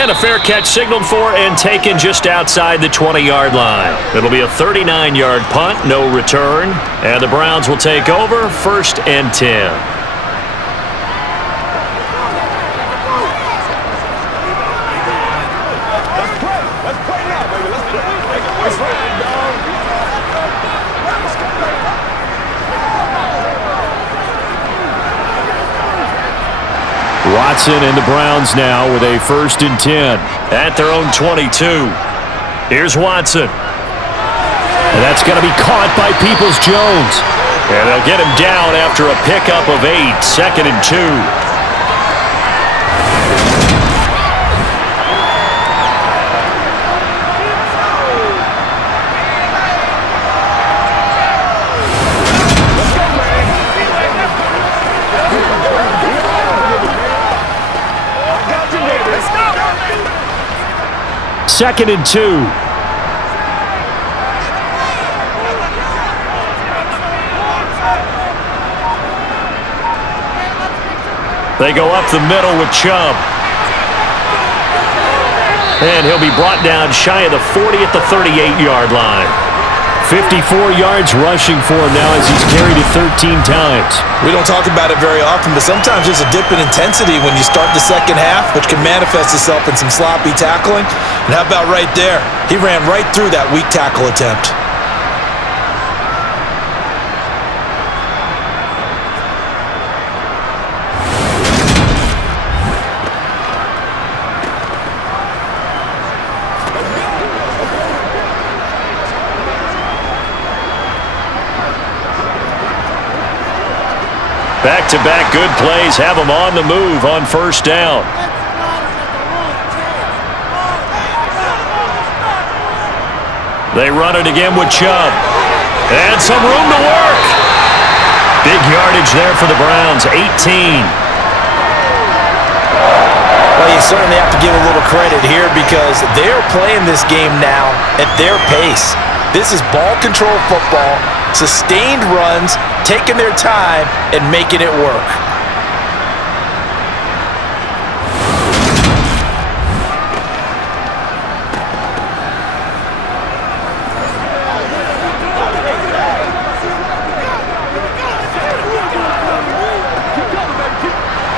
And a fair catch signaled for and taken just outside the 20-yard line. It'll be a 39-yard punt, no return. And the Browns will take over, 1st and 10. Watson and the Browns now with a 1st and 10 at their own 22. Here's Watson. And that's going to be caught by Peoples-Jones. And they'll get him down after a pickup of 8, 2nd and 2. Second and 2. They go up the middle with Chubb. And he'll be brought down shy of the 40 at the 38-yard line. 54 yards rushing for him now as he's carried it 13 times. We don't talk about it very often, but sometimes there's a dip in intensity when you start the second half, which can manifest itself in some sloppy tackling. And how about right there? He ran right through that weak tackle attempt. Back-to-back good plays have him on the move on 1st down. They run it again with Chubb. And some room to work. Big yardage there for the Browns, 18. Well, you certainly have to give a little credit here because they're playing this game now at their pace. This is ball control football, sustained runs, taking their time and making it work.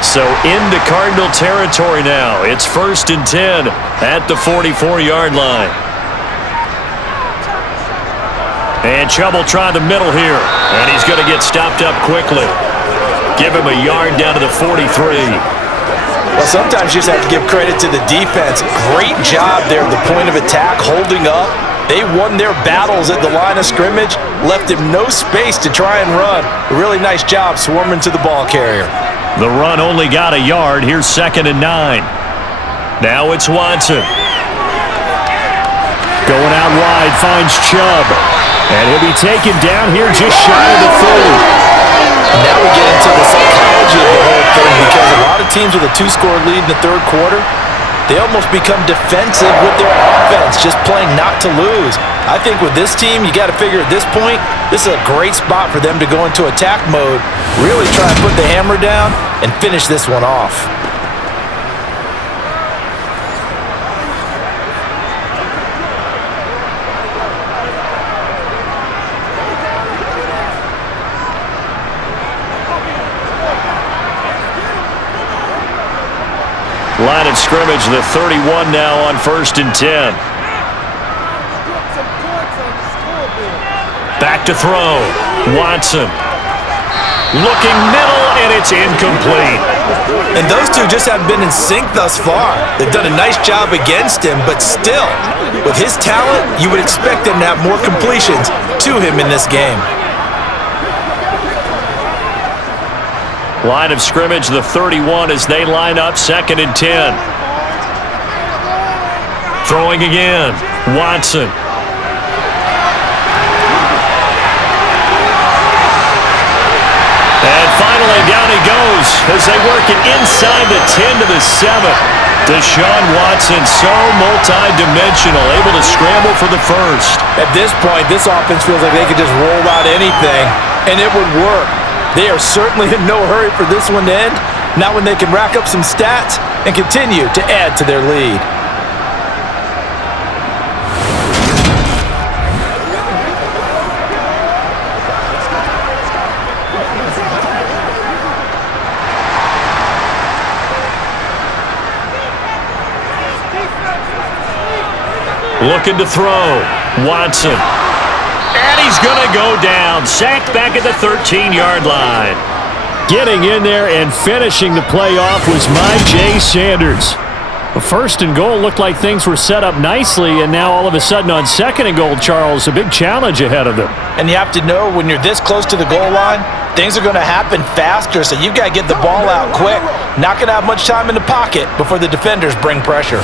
So into Cardinal territory now. It's 1st and 10 at the 44-yard line. And Chubb will try the middle here. And he's going to get stopped up quickly. Give him a yard down to the 43. Well, sometimes you just have to give credit to the defense. Great job there at the point of attack, holding up. They won their battles at the line of scrimmage, left him no space to try and run. A really nice job swarming to the ball carrier. The run only got a yard. Here's 2nd and 9. Now it's Watson. Going out wide, finds Chubb. And he'll be taken down here just shy of the 30. Now we get into the psychology of the whole thing because a lot of teams with a 2-score lead in the 3rd quarter, they almost become defensive with their offense, just playing not to lose. I think with this team, you got to figure at this point, this is a great spot for them to go into attack mode, really try and put the hammer down and finish this one off. Line of scrimmage, the 31 now on 1st and 10. Back to throw. Watson. Looking middle, and it's incomplete. And those two just haven't been in sync thus far. They've done a nice job against him, but still, with his talent, you would expect him to have more completions to him in this game. Line of scrimmage, the 31 as they line up, 2nd and 10. Throwing again, Watson. finally, down he goes as they work it inside the 10 to the 7. Deshaun Watson, so multi-dimensional, able to scramble for the first. At this point, this offense feels like they could just roll out anything, and it would work. They are certainly in no hurry for this one to end, not when they can rack up some stats and continue to add to their lead. Looking to throw. Watson. And he's going to go down. Sacked back at the 13-yard line. Getting in there and finishing the play off was Jay Sanders. The first and goal looked like things were set up nicely, and now all of a sudden on second and goal, Charles, a big challenge ahead of them. And you have to know when you're this close to the goal line, things are going to happen faster, so you've got to get the ball out quick. Not going to have much time in the pocket before the defenders bring pressure.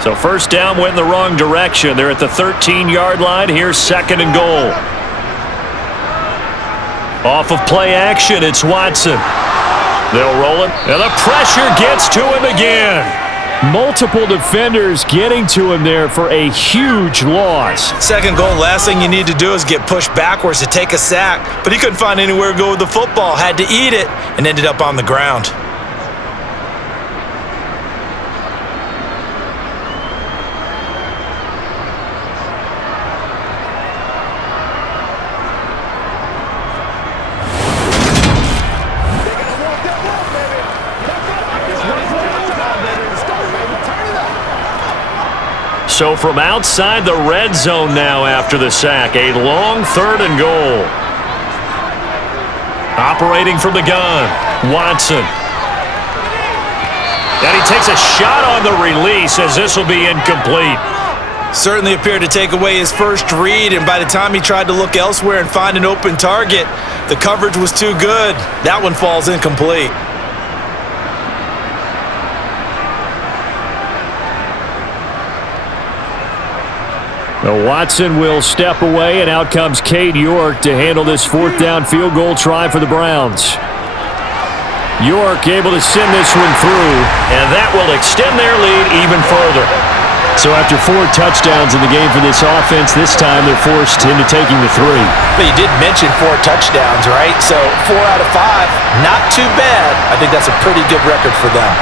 So first down went in the wrong direction. They're at the 13-yard line. Here's second and goal. Off of play action, it's Watson. They'll roll it, and the pressure gets to him again. Multiple defenders getting to him there for a huge loss. Second goal, last thing you need to do is get pushed backwards to take a sack. But he couldn't find anywhere to go with the football, had to eat it, and ended up on the ground. So from outside the red zone now after the sack, a long third and goal. Operating from the gun, Watson. And he takes a shot on the release as this will be incomplete. Certainly appeared to take away his first read, and by the time he tried to look elsewhere and find an open target, the coverage was too good. That one falls incomplete. Watson will step away, and out comes Cade York to handle this fourth down field goal try for the Browns. York able to send this one through, and that will extend their lead even further. So after 4 touchdowns in the game for this offense, this time they're forced into taking the 3. But you did mention 4 touchdowns, right? So 4 out of 5, not too bad. I think that's a pretty good record for them.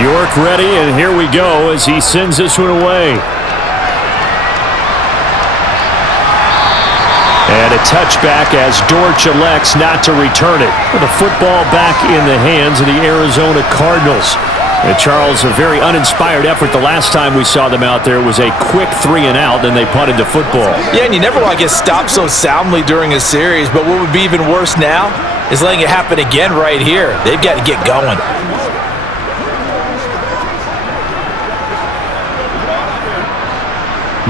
York ready, and here we go as he sends this one away. And a touchback as Dortch elects not to return it. With the football back in the hands of the Arizona Cardinals. And Charles, a very uninspired effort the last time we saw them out there. It was a quick 3 and out, then they punted the football. Yeah, and you never want to get stopped so soundly during a series, but what would be even worse now is letting it happen again right here. They've got to get going.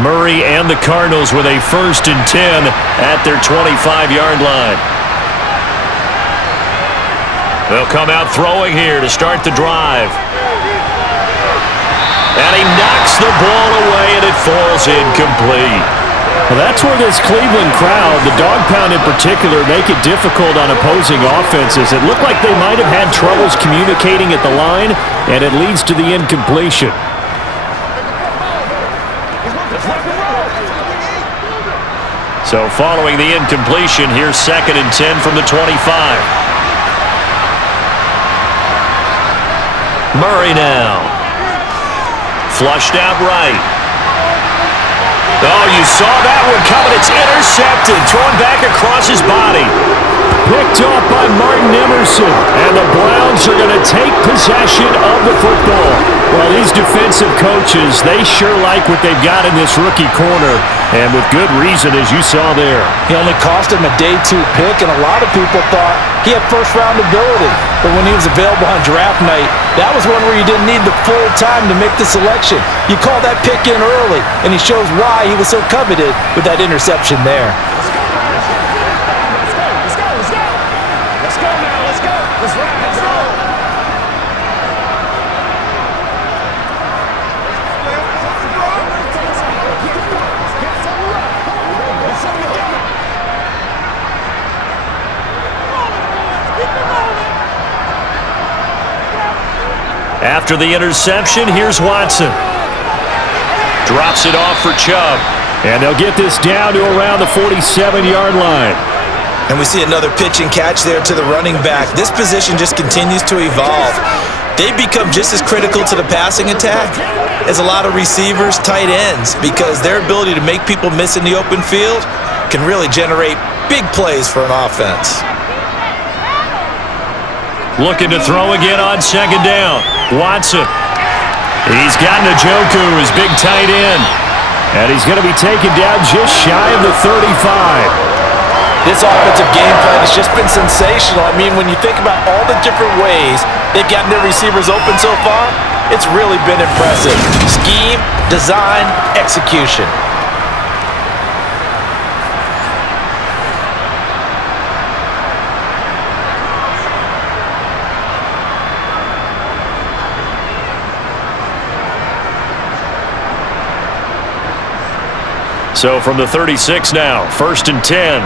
Murray and the Cardinals with a 1st and 10 at their 25-yard line. They'll come out throwing here to start the drive. And he knocks the ball away, and it falls incomplete. Well, that's where this Cleveland crowd, the dog pound in particular, make it difficult on opposing offenses. It looked like they might have had troubles communicating at the line, and it leads to the incompletion. So following the incompletion, here's 2nd and 10 from the 25. Murray now. Flushed out right. Oh, you saw that one coming. It's intercepted. Thrown back across his body. picked off by Martin Emerson. And the Browns are going to take possession of the football. Well, these defensive coaches, they sure like what they've got in this rookie corner. And with good reason, as you saw there. He only cost him a day 2 pick, and a lot of people thought he had first-round ability. But when he was available on draft night, that was one where you didn't need the full time to make the selection. You call that pick in early, and he shows why he was so coveted with that interception there. After the interception, here's Watson. Drops it off for Chubb. And they'll get this down to around the 47-yard line. And we see another pitch and catch there to the running back. This position just continues to evolve. They become just as critical to the passing attack as a lot of receivers, tight ends, because their ability to make people miss in the open field can really generate big plays for an offense. Looking to throw again on second down. Watson. He's got Njoku, his big tight end. And he's going to be taken down just shy of the 35. This offensive game plan has just been sensational. I mean, when you think about all the different ways they've gotten their receivers open so far, it's really been impressive. Scheme, design, execution. So from the 36 now, 1st and 10.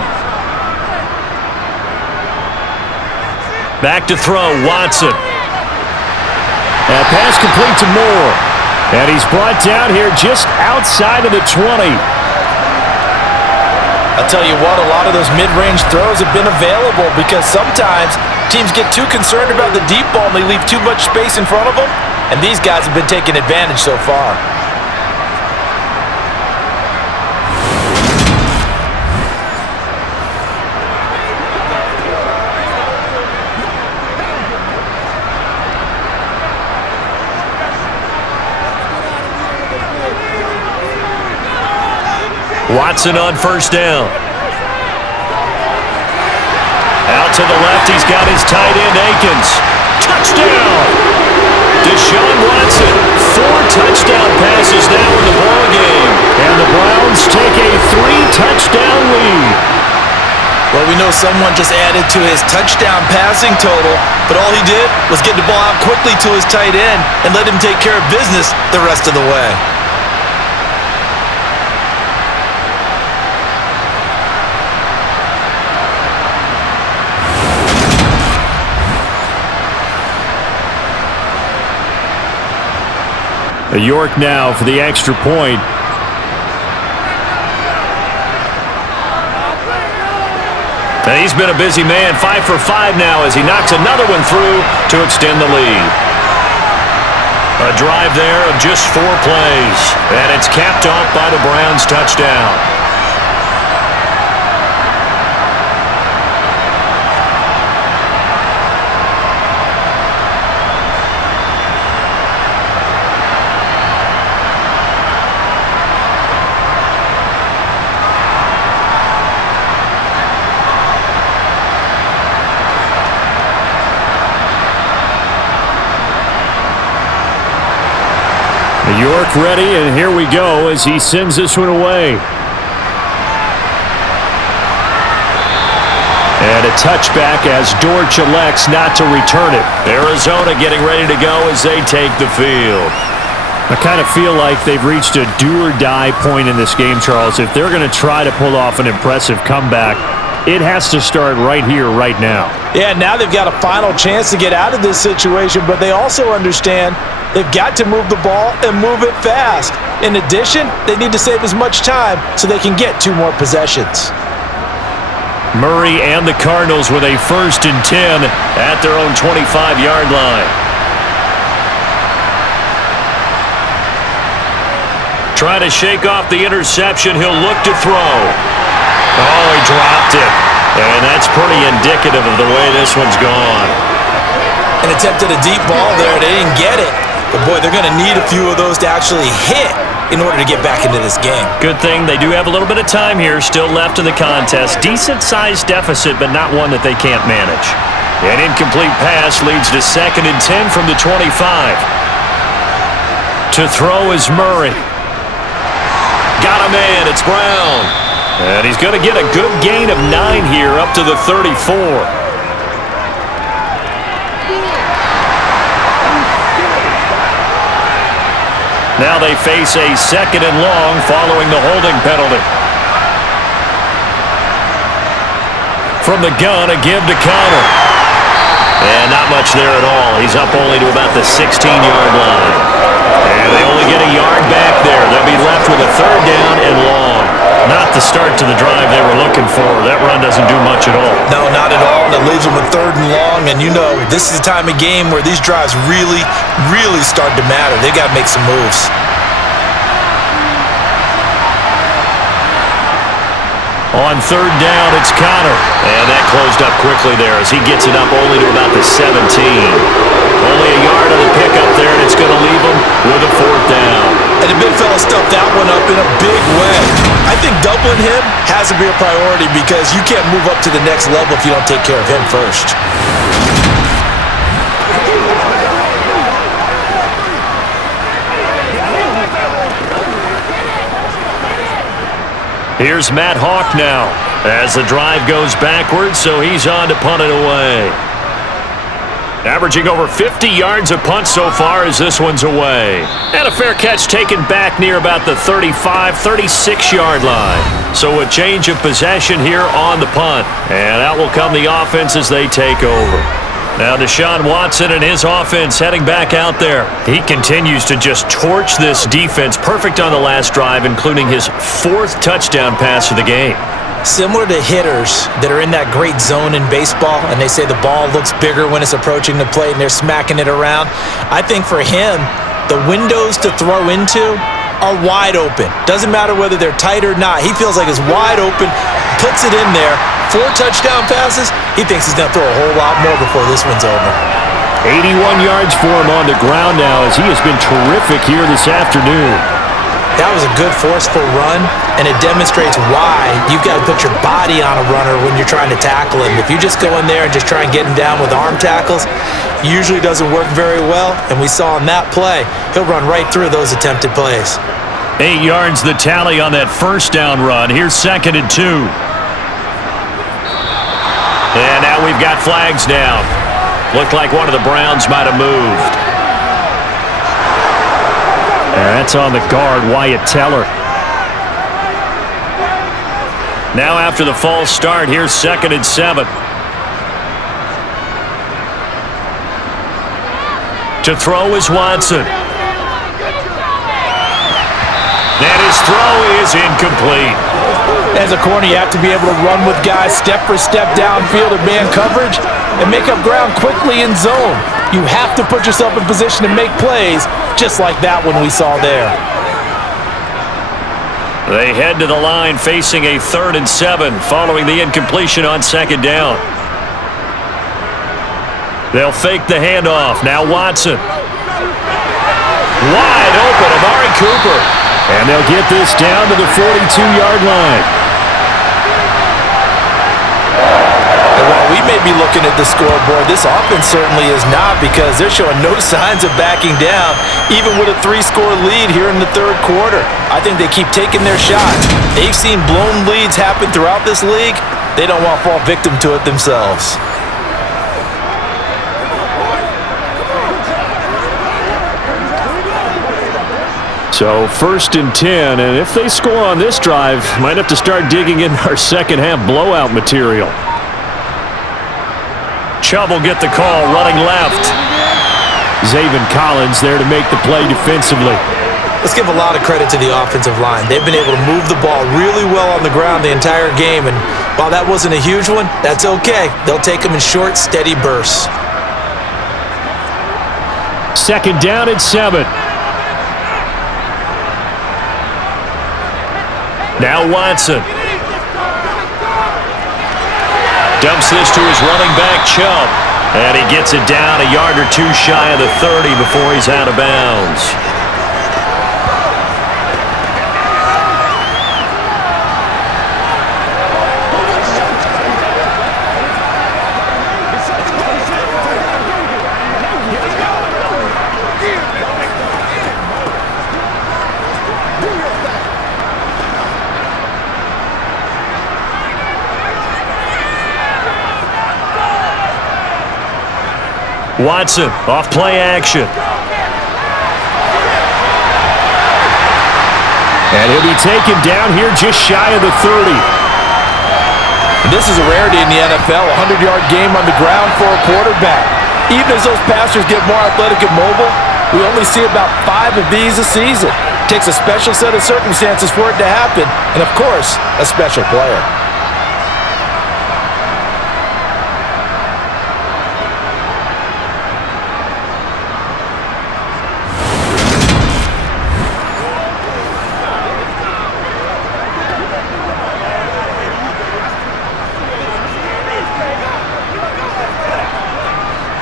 Back to throw, Watson. And pass complete to Moore. And he's brought down here just outside of the 20. I'll tell you what, a lot of those mid-range throws have been available because sometimes teams get too concerned about the deep ball and they leave too much space in front of them. And these guys have been taking advantage so far. Watson on 1st down. Out to the left, he's got his tight end, Akins. Touchdown! Deshaun Watson, 4 touchdown passes now in the ballgame. And the Browns take a 3-touchdown lead. Well, we know someone just added to his touchdown passing total, but all he did was get the ball out quickly to his tight end and let him take care of business the rest of the way. York now for the extra point. And he's been a busy man, 5 for 5 now as he knocks another one through to extend the lead. A drive there of just 4 plays, and it's capped off by the Browns' touchdown. York ready, and here we go as he sends this one away. And a touchback as Dortch elects not to return it. Arizona getting ready to go as they take the field. I kind of feel like they've reached a do-or-die point in this game, Charles. If they're going to try to pull off an impressive comeback, it has to start right here, right now. Yeah, now they've got a final chance to get out of this situation, but they also understand they've got to move the ball and move it fast. In addition, they need to save as much time so they can get 2 more possessions. Murray and the Cardinals with a 1st and 10 at their own 25-yard line. Trying to shake off the interception. He'll look to throw. Oh, he dropped it. And that's pretty indicative of the way this one's gone. An attempt at a deep ball there. They didn't get it. But, boy, they're going to need a few of those to actually hit in order to get back into this game. Good thing they do have a little bit of time here still left in the contest. Decent-sized deficit, but not one that they can't manage. An incomplete pass leads to 2nd and 10 from the 25. To throw is Murray. Got a man. It's Brown. And he's going to get a good gain of 9 here up to the 34. Now they face a 2nd and long following the holding penalty. From the gun, a give to Connor. And not much there at all. He's up only to about the 16-yard line. And they only get a yard back there. They'll be left with a 3rd down and long. Not the start to the drive they were looking for. That run doesn't do much at all. No, not at all. That leaves them with 3rd and long. And you know, this is the time of game where these drives really start to matter. They got to make some moves. On 3rd down, it's Connor. And that closed up quickly there as he gets it up only to about the 17. Only a yard on the pickup there, and it's going to leave him with a 4th down. And the big fella stuffed that one up in a big way. I think doubling him has to be a priority because you can't move up to the next level if you don't take care of him first. Here's Matt Hawk now as the drive goes backwards, so he's on to punt it away. Averaging over 50 yards a punt so far as this one's away. And a fair catch taken back near about the 35, 36-yard line. So a change of possession here on the punt. And out will come the offense as they take over. Now Deshaun Watson and his offense heading back out there. He continues to just torch this defense. Perfect on the last drive, including his 4th touchdown pass of the game. Similar to hitters that are in that great zone in baseball, and they say the ball looks bigger when it's approaching the plate and they're smacking it around. I think for him, the windows to throw into are wide open. Doesn't matter whether they're tight or not. He feels like it's wide open, puts it in there. 4 touchdown passes. He thinks he's going to throw a whole lot more before this one's over. 81 yards for him on the ground now as he has been terrific here this afternoon. That was a good forceful run, and it demonstrates why you've got to put your body on a runner when you're trying to tackle him. If you just go in there and just try and get him down with arm tackles, usually doesn't work very well, and we saw in that play, he'll run right through those attempted plays. 8 yards the tally on that 1st down run. Here's 2nd and 2. And now we've got flags down. Looked like one of the Browns might have moved. And that's on the guard, Wyatt Teller. Now after the false start, here's 2nd and 7. To throw is Watson. And his throw is incomplete. As a corner, you have to be able to run with guys step for step downfield in man coverage and make up ground quickly in zone. You have to put yourself in position to make plays, just like that one we saw there. They head to the line facing a 3rd and 7 following the incompletion on 2nd down. They'll fake the handoff. Now Watson. Wide open, Amari Cooper. And they'll get this down to the 42-yard line. While we may be looking at the scoreboard, this offense certainly is not, because they're showing no signs of backing down, even with a 3-score lead here in the 3rd quarter. I think they keep taking their shot. They've seen blown leads happen throughout this league. They don't want to fall victim to it themselves. So 1st and 10, and if they score on this drive, might have to start digging in our second half blowout material. Chubb will get the call running left. Zaven Collins there to make the play defensively. Let's give a lot of credit to the offensive line. They've been able to move the ball really well on the ground the entire game, and while that wasn't a huge one, that's okay. They'll take them in short, steady bursts. 2nd down at 7. Now Watson. Dumps this to his running back, Chubb. And he gets it down a yard or two shy of the 30 before he's out of bounds. Watson, off play action. And he'll be taken down here just shy of the 30. And this is a rarity in the NFL, a 100-yard game on the ground for a quarterback. Even as those passers get more athletic and mobile, we only see about 5 of these a season. It takes a special set of circumstances for it to happen, and of course, a special player.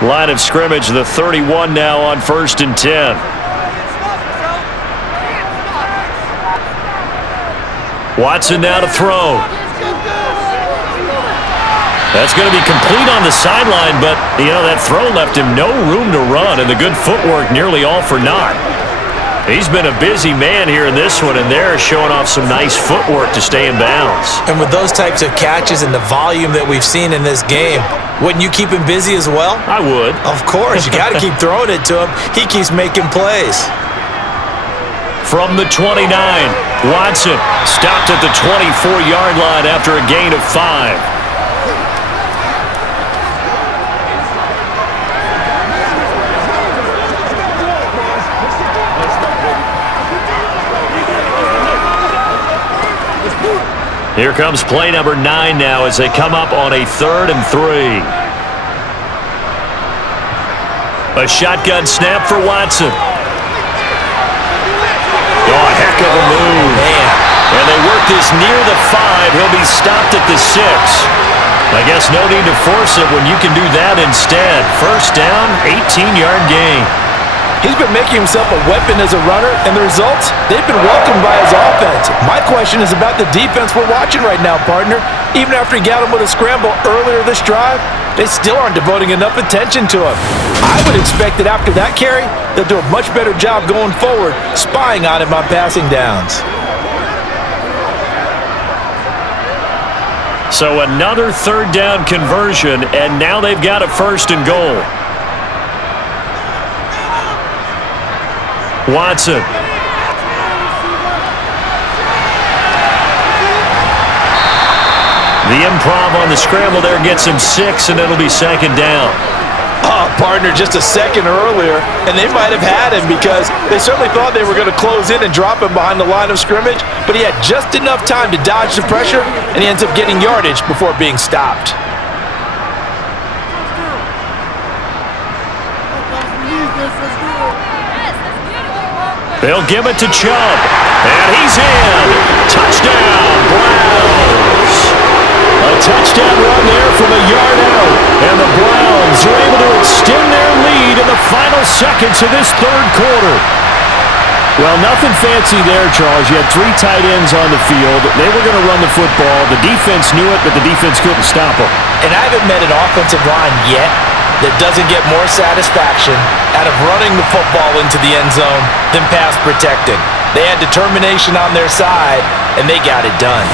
Line of scrimmage, the 31 now on 1st and 10. Watson now to throw. That's going to be complete on the sideline, but, that throw left him no room to run, and the good footwork nearly all for naught. He's been a busy man here in this one, and they're showing off some nice footwork to stay in bounds. And with those types of catches and the volume that we've seen in this game, wouldn't you keep him busy as well? I would. Of course. You got to keep throwing it to him. He keeps making plays. From the 29, Watson stopped at the 24-yard line after a gain of 5. Here comes play number 9 now as they come up on a 3rd and 3. A shotgun snap for Watson. Oh, a heck of a move. Man. And they work this near the 5. He'll be stopped at the 6. I guess no need to force it when you can do that instead. First down, 18-yard gain. He's been making himself a weapon as a runner, and the results, they've been welcomed by his offense. My question is about the defense we're watching right now, partner. Even after he got him with a scramble earlier this drive, they still aren't devoting enough attention to him. I would expect that after that carry, they'll do a much better job going forward, spying on him on passing downs. So another 3rd down conversion, and now they've got a 1st and goal. Watson. The improv on the scramble there gets him 6, and it'll be 2nd down. Oh, partner, just a second earlier, and they might have had him because they certainly thought they were going to close in and drop him behind the line of scrimmage, but he had just enough time to dodge the pressure, and he ends up getting yardage before being stopped. They'll give it to Chubb, and he's in. Touchdown, Browns. A touchdown run there from a yard out, and the Browns are able to extend their lead in the final seconds of this 3rd quarter. Well, nothing fancy there, Charles. You had 3 tight ends on the field. They were going to run the football. The defense knew it, but the defense couldn't stop them. And I haven't met an offensive line yet that doesn't get more satisfaction out of running the football into the end zone than pass protecting. They had determination on their side, and they got it done.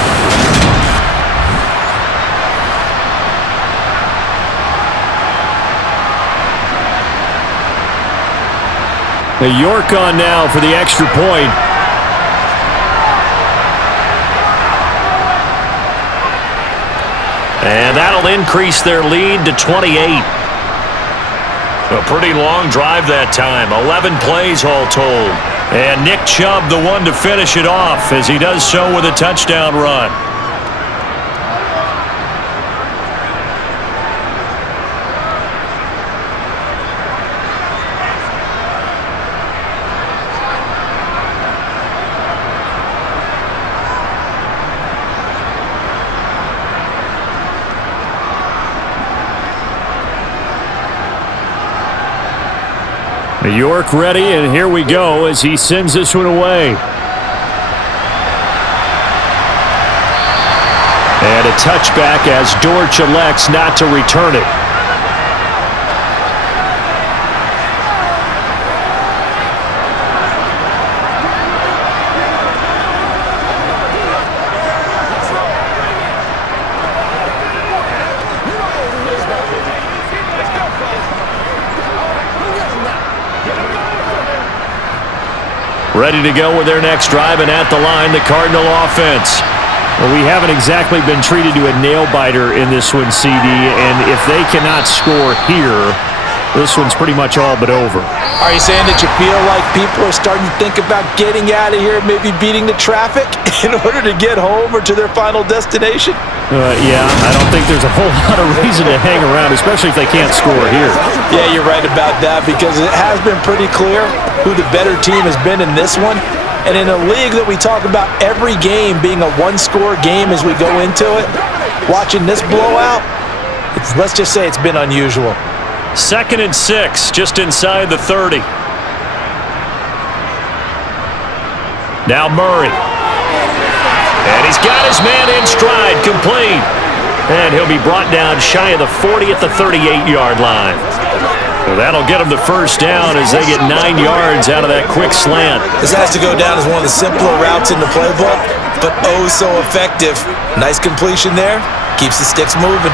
York on now for the extra point. And that'll increase their lead to 28. A pretty long drive that time. 11 plays all told. And Nick Chubb the one to finish it off as he does so with a touchdown run. York ready, and here we go as he sends this one away. And a touchback as Dortch elects not to return it. Ready to go with their next drive, and at the line, the Cardinal offense. Well, we haven't exactly been treated to a nail-biter in this one, CD, and if they cannot score here, this one's pretty much all but over. Are you saying that you feel like people are starting to think about getting out of here, maybe beating the traffic in order to get home or to their final destination? Yeah, I don't think there's a whole lot of reason to hang around, especially if they can't score here. Yeah, you're right about that, because it has been pretty clear who the better team has been in this one. And in a league that we talk about every game being a one-score game as we go into it, watching this blowout, let's just say it's been unusual. 2nd and 6, just inside the 30. Now Murray. And he's got his man in stride, complete. And he'll be brought down shy of the 40 at the 38-yard line. Well, that'll get them the first down as they get 9 yards out of that quick slant. This has to go down as one of the simpler routes in the playbook, but oh so effective. Nice completion there. Keeps the sticks moving.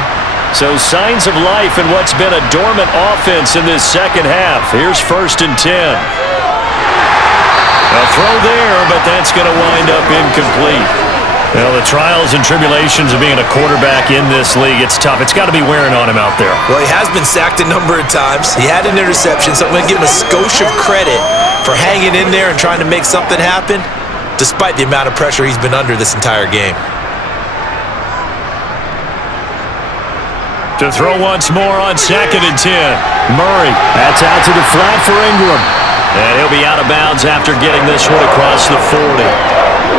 So signs of life in what's been a dormant offense in this second half. Here's 1st and 10. A throw there, but that's going to wind up incomplete. Well, the trials and tribulations of being a quarterback in this league, it's tough. It's got to be wearing on him out there. Well, he has been sacked a number of times. He had an interception, so I'm going to give him a skosh of credit for hanging in there and trying to make something happen, despite the amount of pressure he's been under this entire game. To throw once more on 2nd and 10. Murray, that's out to the flat for Ingram. And he'll be out of bounds after getting this one across the 40.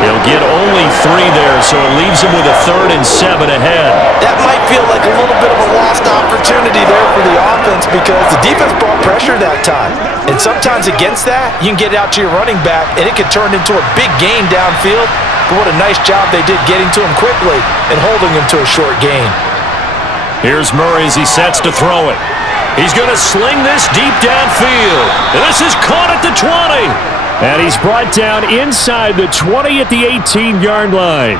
He'll get only 3 there, so it leaves him with a 3rd and 7 ahead. That might feel like a little bit of a lost opportunity there for the offense because the defense brought pressure that time. And sometimes against that, you can get out to your running back, and it can turn into a big gain downfield. But what a nice job they did getting to him quickly and holding him to a short gain. Here's Murray as he sets to throw it. He's going to sling this deep downfield. This is caught at the 20. And he's brought down inside the 20 at the 18-yard line.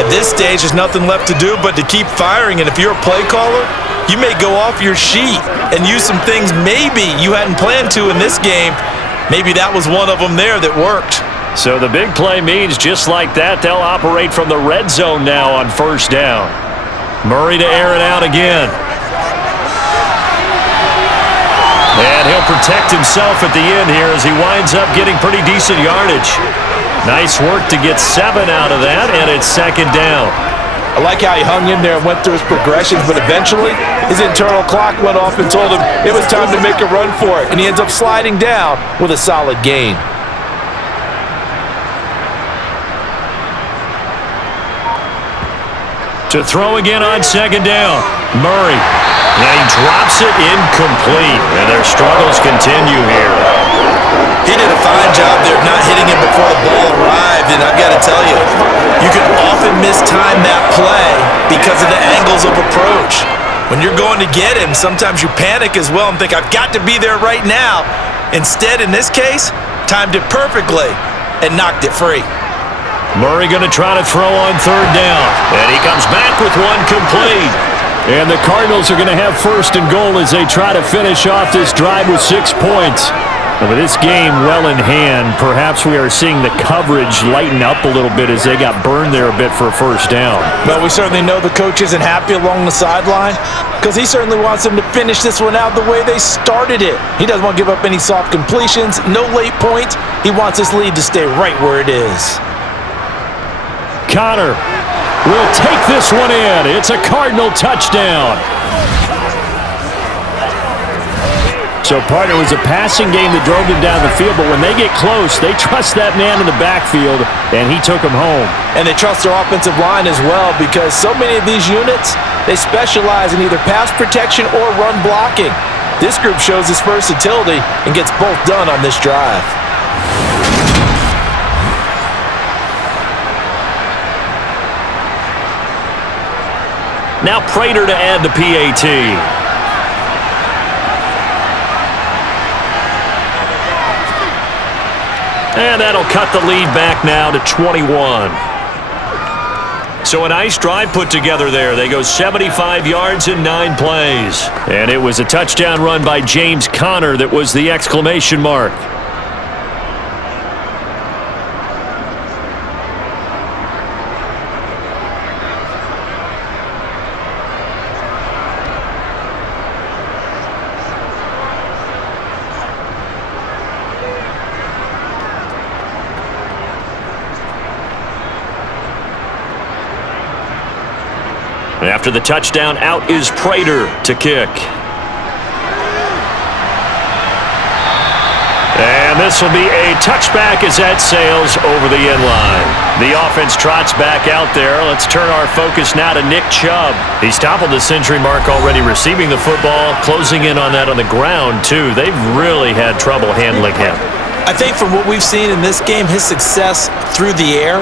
At this stage, there's nothing left to do but to keep firing. And if you're a play caller, you may go off your sheet and use some things maybe you hadn't planned to in this game. Maybe that was one of them there that worked. So the big play means just like that, they'll operate from the red zone now on 1st down. Murray to air it out again. And he'll protect himself at the end here as he winds up getting pretty decent yardage. Nice work to get 7 out of that, and it's 2nd down. I like how he hung in there and went through his progressions, but eventually his internal clock went off and told him it was time to make a run for it, and he ends up sliding down with a solid gain. To throw again on 2nd down. Murray. And he drops it incomplete. And their struggles continue here. He did a fine job there of not hitting him before the ball arrived, and I've got to tell you, you can often mistime that play because of the angles of approach. When you're going to get him, sometimes you panic as well and think, I've got to be there right now. Instead, in this case, timed it perfectly and knocked it free. Murray going to try to throw on 3rd down. And he comes back with one complete. And the Cardinals are going to have 1st and goal as they try to finish off this drive with 6 points. And with this game well in hand, perhaps we are seeing the coverage lighten up a little bit as they got burned there a bit for a 1st down. Well, we certainly know the coach isn't happy along the sideline because he certainly wants them to finish this one out the way they started it. He doesn't want to give up any soft completions, no late points. He wants this lead to stay right where it is. Connor will take this one in. It's a Cardinal touchdown. So, partner, it was a passing game that drove them down the field, but when they get close, they trust that man in the backfield, and he took them home. And they trust their offensive line as well because so many of these units, they specialize in either pass protection or run blocking. This group shows its versatility and gets both done on this drive. Now Prater to add the PAT. And that'll cut the lead back now to 21. So a nice drive put together there. They go 75 yards in 9 plays. And it was a touchdown run by James Conner that was the exclamation mark. After the touchdown, out is Prater to kick. And this will be a touchback as that sails over the end line. The offense trots back out there. Let's turn our focus now to Nick Chubb. He's toppled the century mark already receiving the football, closing in on that on the ground, too. They've really had trouble handling him. I think from what we've seen in this game, his success through the air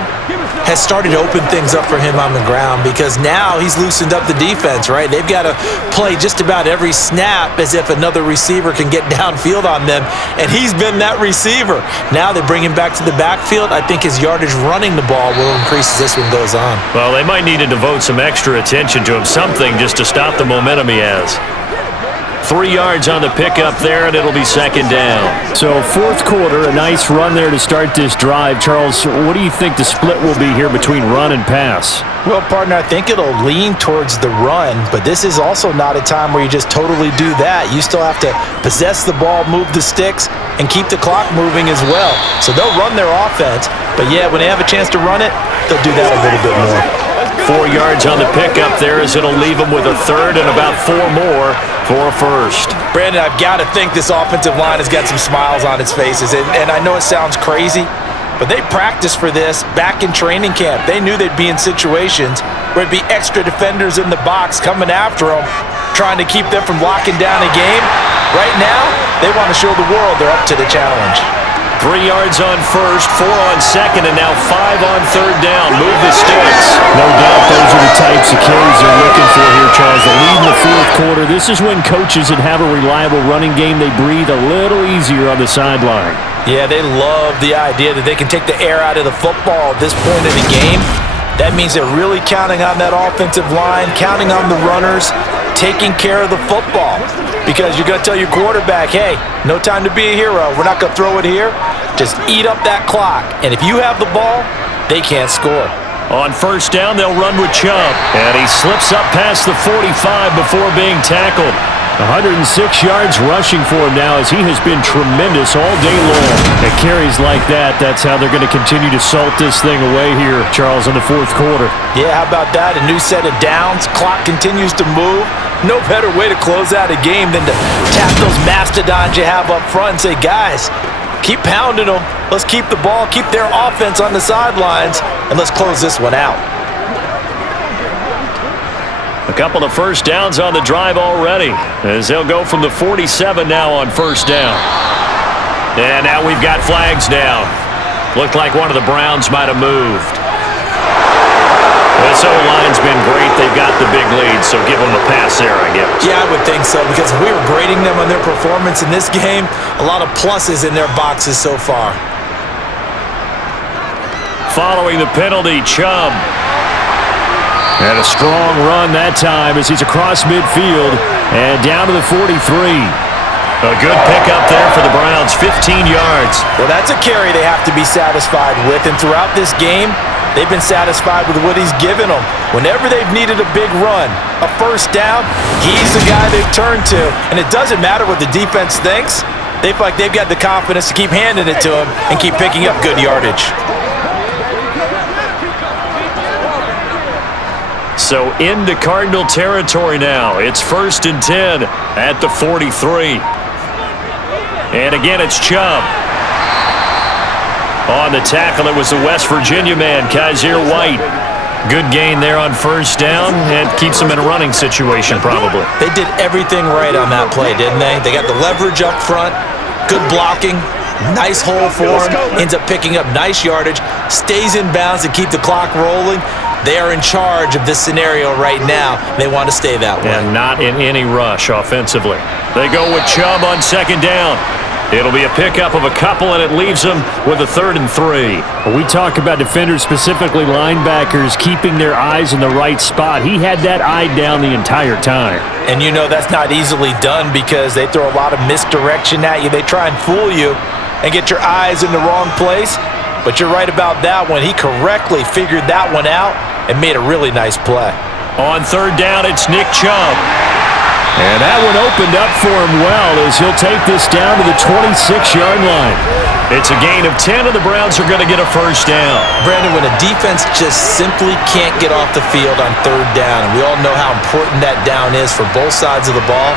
has started to open things up for him on the ground because now he's loosened up the defense, right? They've got to play just about every snap as if another receiver can get downfield on them, and he's been that receiver. Now they bring him back to the backfield. I think his yardage running the ball will increase as this one goes on. Well, they might need to devote some extra attention to him, something just to stop the momentum he has. 3 yards on the pickup there, and it'll be second down. So fourth quarter, a nice run there to start this drive. Charles, what do you think the split will be here between run and pass? Well, partner, I think it'll lean towards the run, but this is also not a time where you just totally do that. You still have to possess the ball, move the sticks, and keep the clock moving as well. So they'll run their offense, but yeah, when they have a chance to run it, they'll do that a little bit more. 4 yards on the pickup there as it'll leave them with a third and about 4 more for a first. Brandon, I've got to think this offensive line has got some smiles on its faces, and I know it sounds crazy, but they practiced for this back in training camp. They knew they'd be in situations where it'd be extra defenders in the box coming after them, trying to keep them from locking down a game. Right now, they want to show the world they're up to the challenge. 3 yards on first, 4 on second, and now 5 on third down. Move the sticks. No doubt those are the types of carries they're looking for here, Charles. The lead in the fourth quarter. This is when coaches that have a reliable running game, they breathe a little easier on the sideline. Yeah, they love the idea that they can take the air out of the football at this point in the game. That means they're really counting on that offensive line, counting on the runners, taking care of the football. Because you're going to tell your quarterback, hey, no time to be a hero. We're not going to throw it here. Just eat up that clock. And if you have the ball, they can't score. On first down, they'll run with Chubb. And he slips up past the 45 before being tackled. 106 yards rushing for him now as he has been tremendous all day long. At carries like that, that's how they're going to continue to salt this thing away here, Charles, in the fourth quarter. Yeah, how about that? A new set of downs. Clock continues to move. No better way to close out a game than to tap those mastodons you have up front and say, guys, keep pounding them. Let's keep the ball, keep their offense on the sidelines, and let's close this one out. A couple of first downs on the drive already as they'll go from the 47 now on first down. And now we've got flags down. Looked like one of the Browns might have moved. This O-line's been great. They've got the big lead, so give them a pass there, I guess. Yeah, I would think so, because if we were grading them on their performance in this game, a lot of pluses in their boxes so far. Following the penalty, Chubb. And a strong run that time as he's across midfield and down to the 43. A good pickup there for the Browns, 15 yards. Well, that's a carry they have to be satisfied with, and throughout this game, they've been satisfied with what he's given them. Whenever they've needed a big run, a first down, he's the guy they've turned to. And it doesn't matter what the defense thinks. They feel like they've got the confidence to keep handing it to him and keep picking up good yardage. So into Cardinal territory now. It's 1st and 10 at the 43. And again, it's Chubb. On the tackle, it was the West Virginia man, Kaiser White. Good gain there on first down. It keeps them in a running situation, probably. They did everything right on that play, didn't they? They got the leverage up front, good blocking, nice hole for him, ends up picking up nice yardage, stays in bounds to keep the clock rolling. They are in charge of this scenario right now. They want to stay that way. And not in any rush offensively. They go with Chubb on second down. It'll be a pickup of a couple, and it leaves them with a 3rd and 3. When we talk about defenders, specifically linebackers, keeping their eyes in the right spot. He had that eye down the entire time. And you know that's not easily done because they throw a lot of misdirection at you. They try and fool you and get your eyes in the wrong place. But you're right about that one. He correctly figured that one out and made a really nice play. On third down, it's Nick Chubb. And that one opened up for him well as he'll take this down to the 26-yard line. It's a gain of 10, and the Browns are going to get a first down. Brandon, when a defense just simply can't get off the field on third down, and we all know how important that down is for both sides of the ball,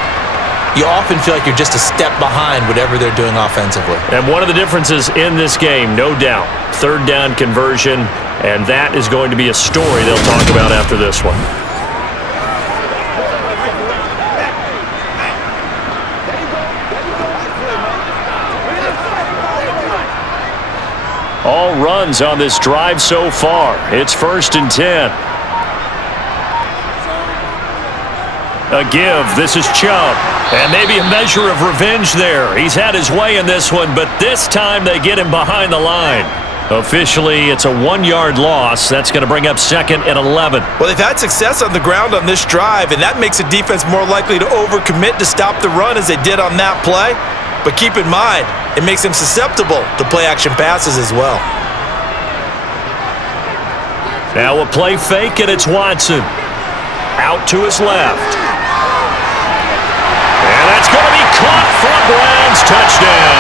you often feel like you're just a step behind whatever they're doing offensively. And one of the differences in this game, no doubt, third down conversion, and that is going to be a story they'll talk about after this one. All runs on this drive so far. It's 1st and 10. A give. This is Chubb. And maybe a measure of revenge there. He's had his way in this one, but this time they get him behind the line. Officially, it's a 1-yard loss. That's going to bring up 2nd and 11. Well, they've had success on the ground on this drive, and that makes a defense more likely to overcommit to stop the run as they did on that play. But keep in mind, it makes them susceptible to play-action passes as well. Now a play fake, and it's Watson. Out to his left. And that's going to be caught for a Browns touchdown.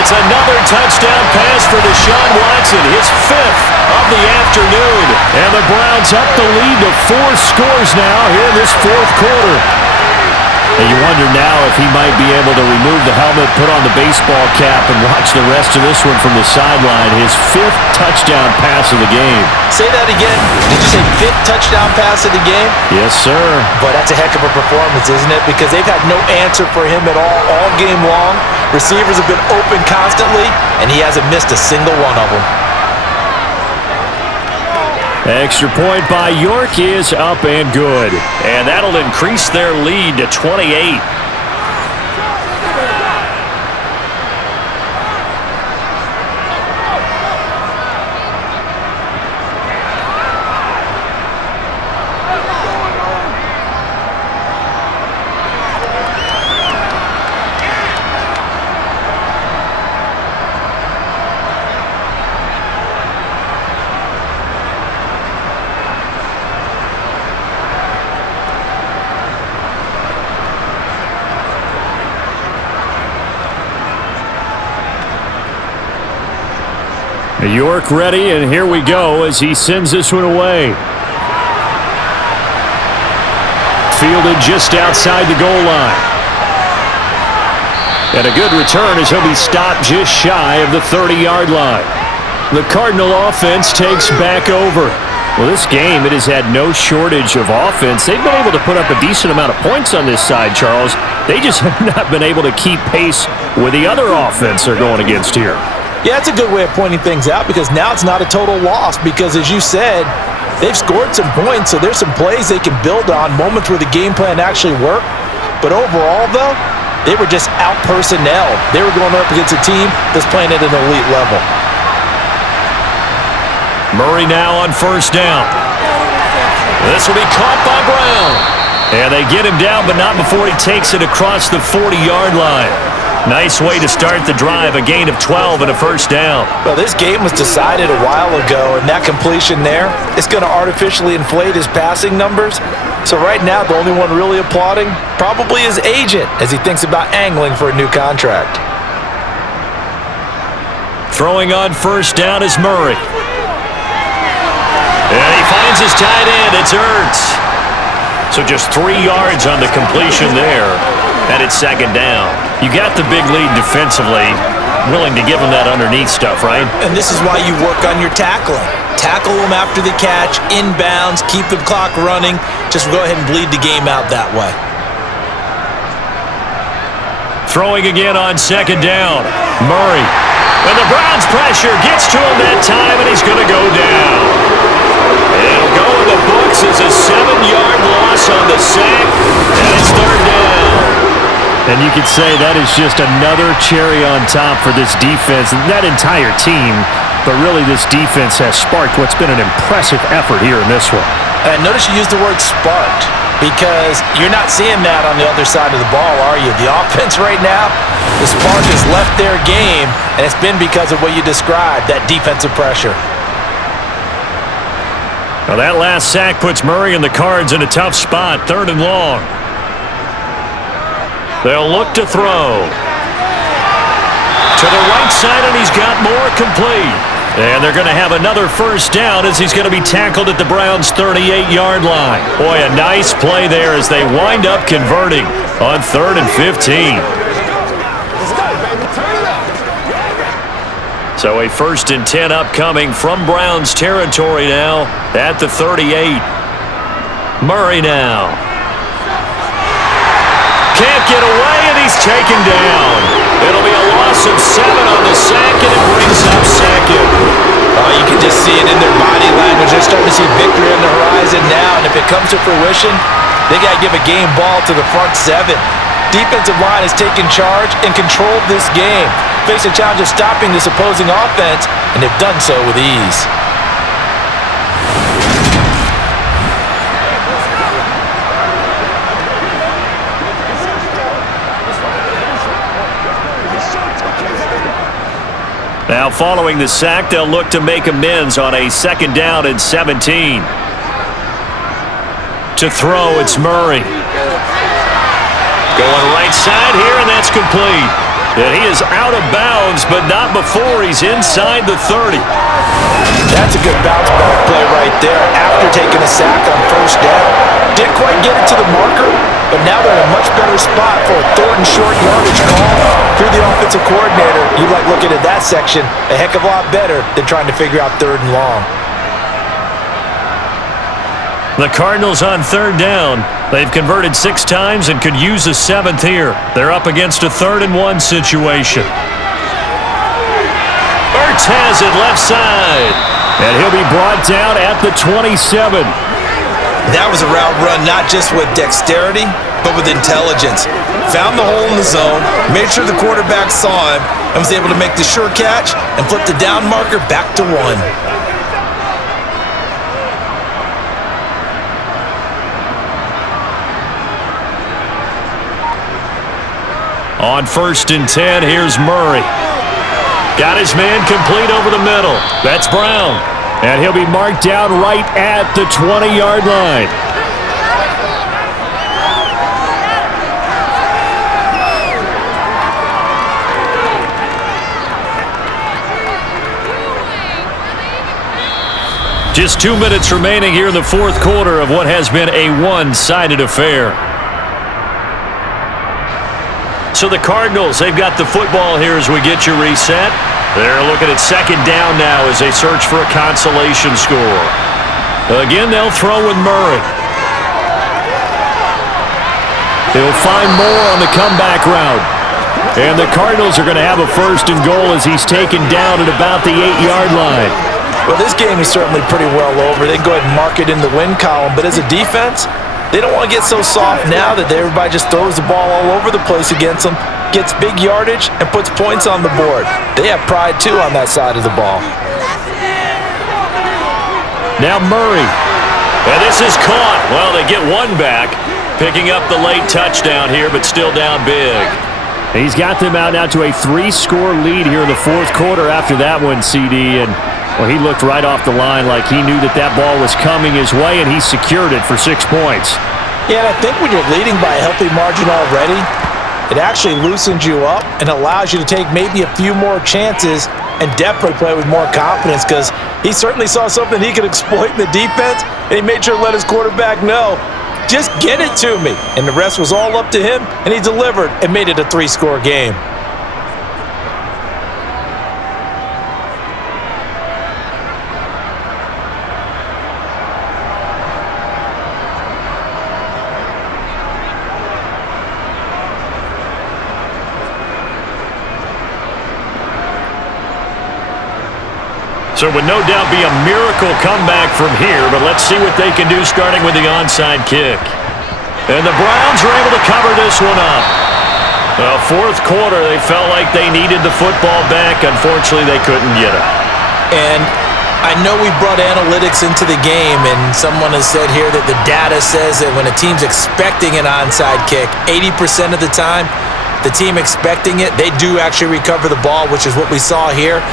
It's another touchdown pass for Deshaun Watson, his 5th of the afternoon. And the Browns up the lead to 4 scores now here in this 4th quarter. And you wonder now if he might be able to remove the helmet, put on the baseball cap, and watch the rest of this one from the sideline. His 5th touchdown pass of the game. Say that again. Did you say 5th touchdown pass of the game? Yes, sir. But that's a heck of a performance, isn't it? Because they've had no answer for him at all game long. Receivers have been open constantly, and he hasn't missed a single one of them. Extra point by York is up and good. And that'll increase their lead to 28. York ready, and here we go as he sends this one away. Fielded just outside the goal line. And a good return as he'll be stopped just shy of the 30-yard line. The Cardinal offense takes back over. Well, this game, it has had no shortage of offense. They've been able to put up a decent amount of points on this side, Charles. They just have not been able to keep pace with the other offense they're going against here. Yeah, it's a good way of pointing things out because now it's not a total loss because, as you said, they've scored some points, so there's some plays they can build on, moments where the game plan actually worked. But overall, though, they were just out-personnelled. They were going up against a team that's playing at an elite level. Murray now on first down. This will be caught by Brown. And they get him down, but not before he takes it across the 40-yard line. Nice way to start the drive, a gain of 12 and a first down. Well, this game was decided a while ago, and that completion there is going to artificially inflate his passing numbers. So right now, the only one really applauding probably his agent as he thinks about angling for a new contract. Throwing on first down is Murray. And he finds his tight end. It's Ertz. So just 3 yards on the completion there. And it's second down. You got the big lead defensively. willing to give him that underneath stuff, right? And this is why you work on your tackling. Tackle them after the catch, inbounds, keep the clock running. Just go ahead and bleed the game out that way. Throwing again on second down. Murray. And the Browns pressure gets to him that time, and he's going to go down. It'll go in the books as a 7-yard loss on the sack, and it's third down. And you could say that is just another cherry on top for this defense and that entire team. But really, this defense has sparked what's been an impressive effort here in this one. And notice you used the word sparked, because you're not seeing that on the other side of the ball, are you? The offense right now, the spark has left their game, and it's been because of what you described, that defensive pressure. Now that last sack puts Murray and the Cards in a tough spot, 3rd and long. They'll look to throw. To the right side, and he's got more complete. And they're going to have another first down as he's going to be tackled at the Browns' 38-yard line. Boy, a nice play there as they wind up converting on 3rd and 15. So a 1st and 10 upcoming from Browns territory now at the 38. Murray now. Can't get away, and he's taken down. It'll be a loss of 7 on the sack, and it brings up 2nd. Oh, you can just see it in their body language. They're starting to see victory on the horizon now, and if it comes to fruition, they got to give a game ball to the front 7. Defensive line has taken charge and controlled this game. Face a challenge of stopping this opposing offense, and they've done so with ease. Now following the sack, they'll look to make amends on a 2nd down and 17. To throw, it's Murray. Going right side here, and that's complete. And he is out of bounds, but not before he's inside the 30. That's a good bounce-back play right there after taking a sack on 1st down. Didn't quite get it to the marker, but now they're in a much better spot for a 3rd and short yardage call. If you're the offensive coordinator, you like looking at that section a heck of a lot better than trying to figure out 3rd and long. The Cardinals on 3rd down. They've converted 6 times and could use a 7th here. They're up against a 3rd and 1 situation. Ertz has it left side. And he'll be brought down at the 27. That was a route run not just with dexterity, but with intelligence. Found the hole in the zone, made sure the quarterback saw him, and was able to make the sure catch and flip the down marker back to 1. On 1st and 10, here's Murray. Got his man complete over the middle. That's Brown. And he'll be marked down right at the 20-yard line. Just 2 minutes remaining here in the 4th quarter of what has been a one-sided affair. So the Cardinals, they've got the football here as we get you reset. They're looking at 2nd down now as they search for a consolation score. Again, they'll throw with Murray. He'll find more on the comeback route. And the Cardinals are going to have a 1st and goal as he's taken down at about the 8-yard line. Well, this game is certainly pretty well over. They can go ahead and mark it in the win column. But as a defense, they don't want to get so soft now that everybody just throws the ball all over the place against them, gets big yardage, and puts points on the board. They have pride, too, on that side of the ball. Now Murray. And this is caught. Well, they get one back, picking up the late touchdown here, but still down big. He's got them out now to a 3-score lead here in the 4th quarter after that one, CD. And well, he looked right off the line like he knew that that ball was coming his way, and he secured it for 6 points. Yeah, and I think when you're leading by a healthy margin already, it actually loosens you up and allows you to take maybe a few more chances and definitely play with more confidence, because he certainly saw something he could exploit in the defense, and he made sure to let his quarterback know, just get it to me. And the rest was all up to him, and he delivered and made it a 3-score game. So it would no doubt be a miracle comeback from here, but let's see what they can do starting with the onside kick. And the Browns are able to cover this one up. Well, fourth quarter, they felt like they needed the football back. Unfortunately, they couldn't get it. And I know we've brought analytics into the game, and someone has said here that the data says that when a team's expecting an onside kick, 80% of the time, the team expecting it, they do actually recover the ball, which is what we saw here.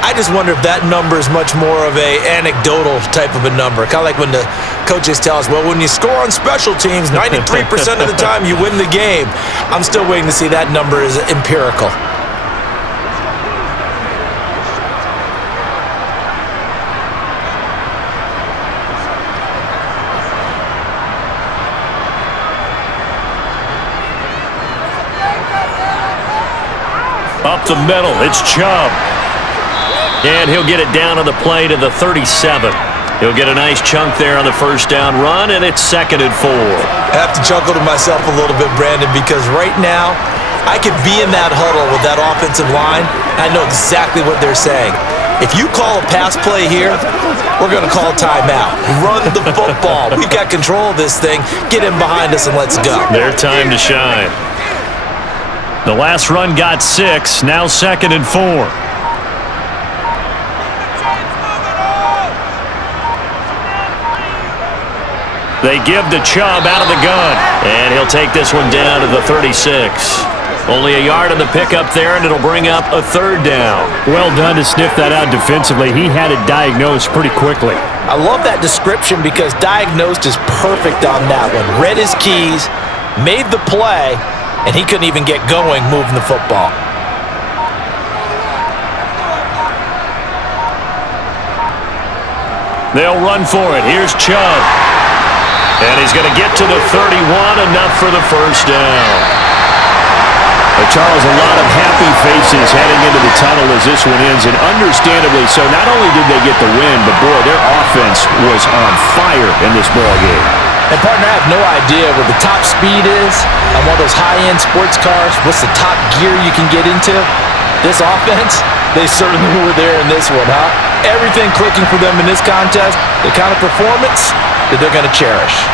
I just wonder if that number is much more of a anecdotal type of a number. Kind of like when the coaches tell us, well, when you score on special teams, 93% of the time you win the game. I'm still waiting to see that number is empirical. Up the middle, it's Chubb. And he'll get it down on the play to the 37. He'll get a nice chunk there on the first down run, and it's 2nd and 4. I have to chuckle to myself a little bit, Brandon, because right now I could be in that huddle with that offensive line. I know exactly what they're saying. If you call a pass play here, we're going to call a timeout. Run the football. We've got control of this thing. Get in behind us and let's go. Their time to shine. The last run got 6, now 2nd and 4. They give to Chubb out of the gun, and he'll take this one down to the 36. Only a yard on the pickup there, and it'll bring up a 3rd down. Well done to sniff that out defensively. He had it diagnosed pretty quickly. I love that description because diagnosed is perfect on that one. Read his keys, made the play, and he couldn't even get going moving the football. They'll run for it. Here's Chubb. And he's going to get to the 31, enough for the first down. Charles, a lot of happy faces heading into the tunnel as this one ends, and understandably so. Not only did they get the win, but boy, their offense was on fire in this ballgame. And partner, I have no idea what the top speed is on one of those high-end sports cars. What's the top gear you can get into? This offense, they certainly were there in this one, huh? Everything clicking for them in this contest, the kind of performance that they're going to cherish.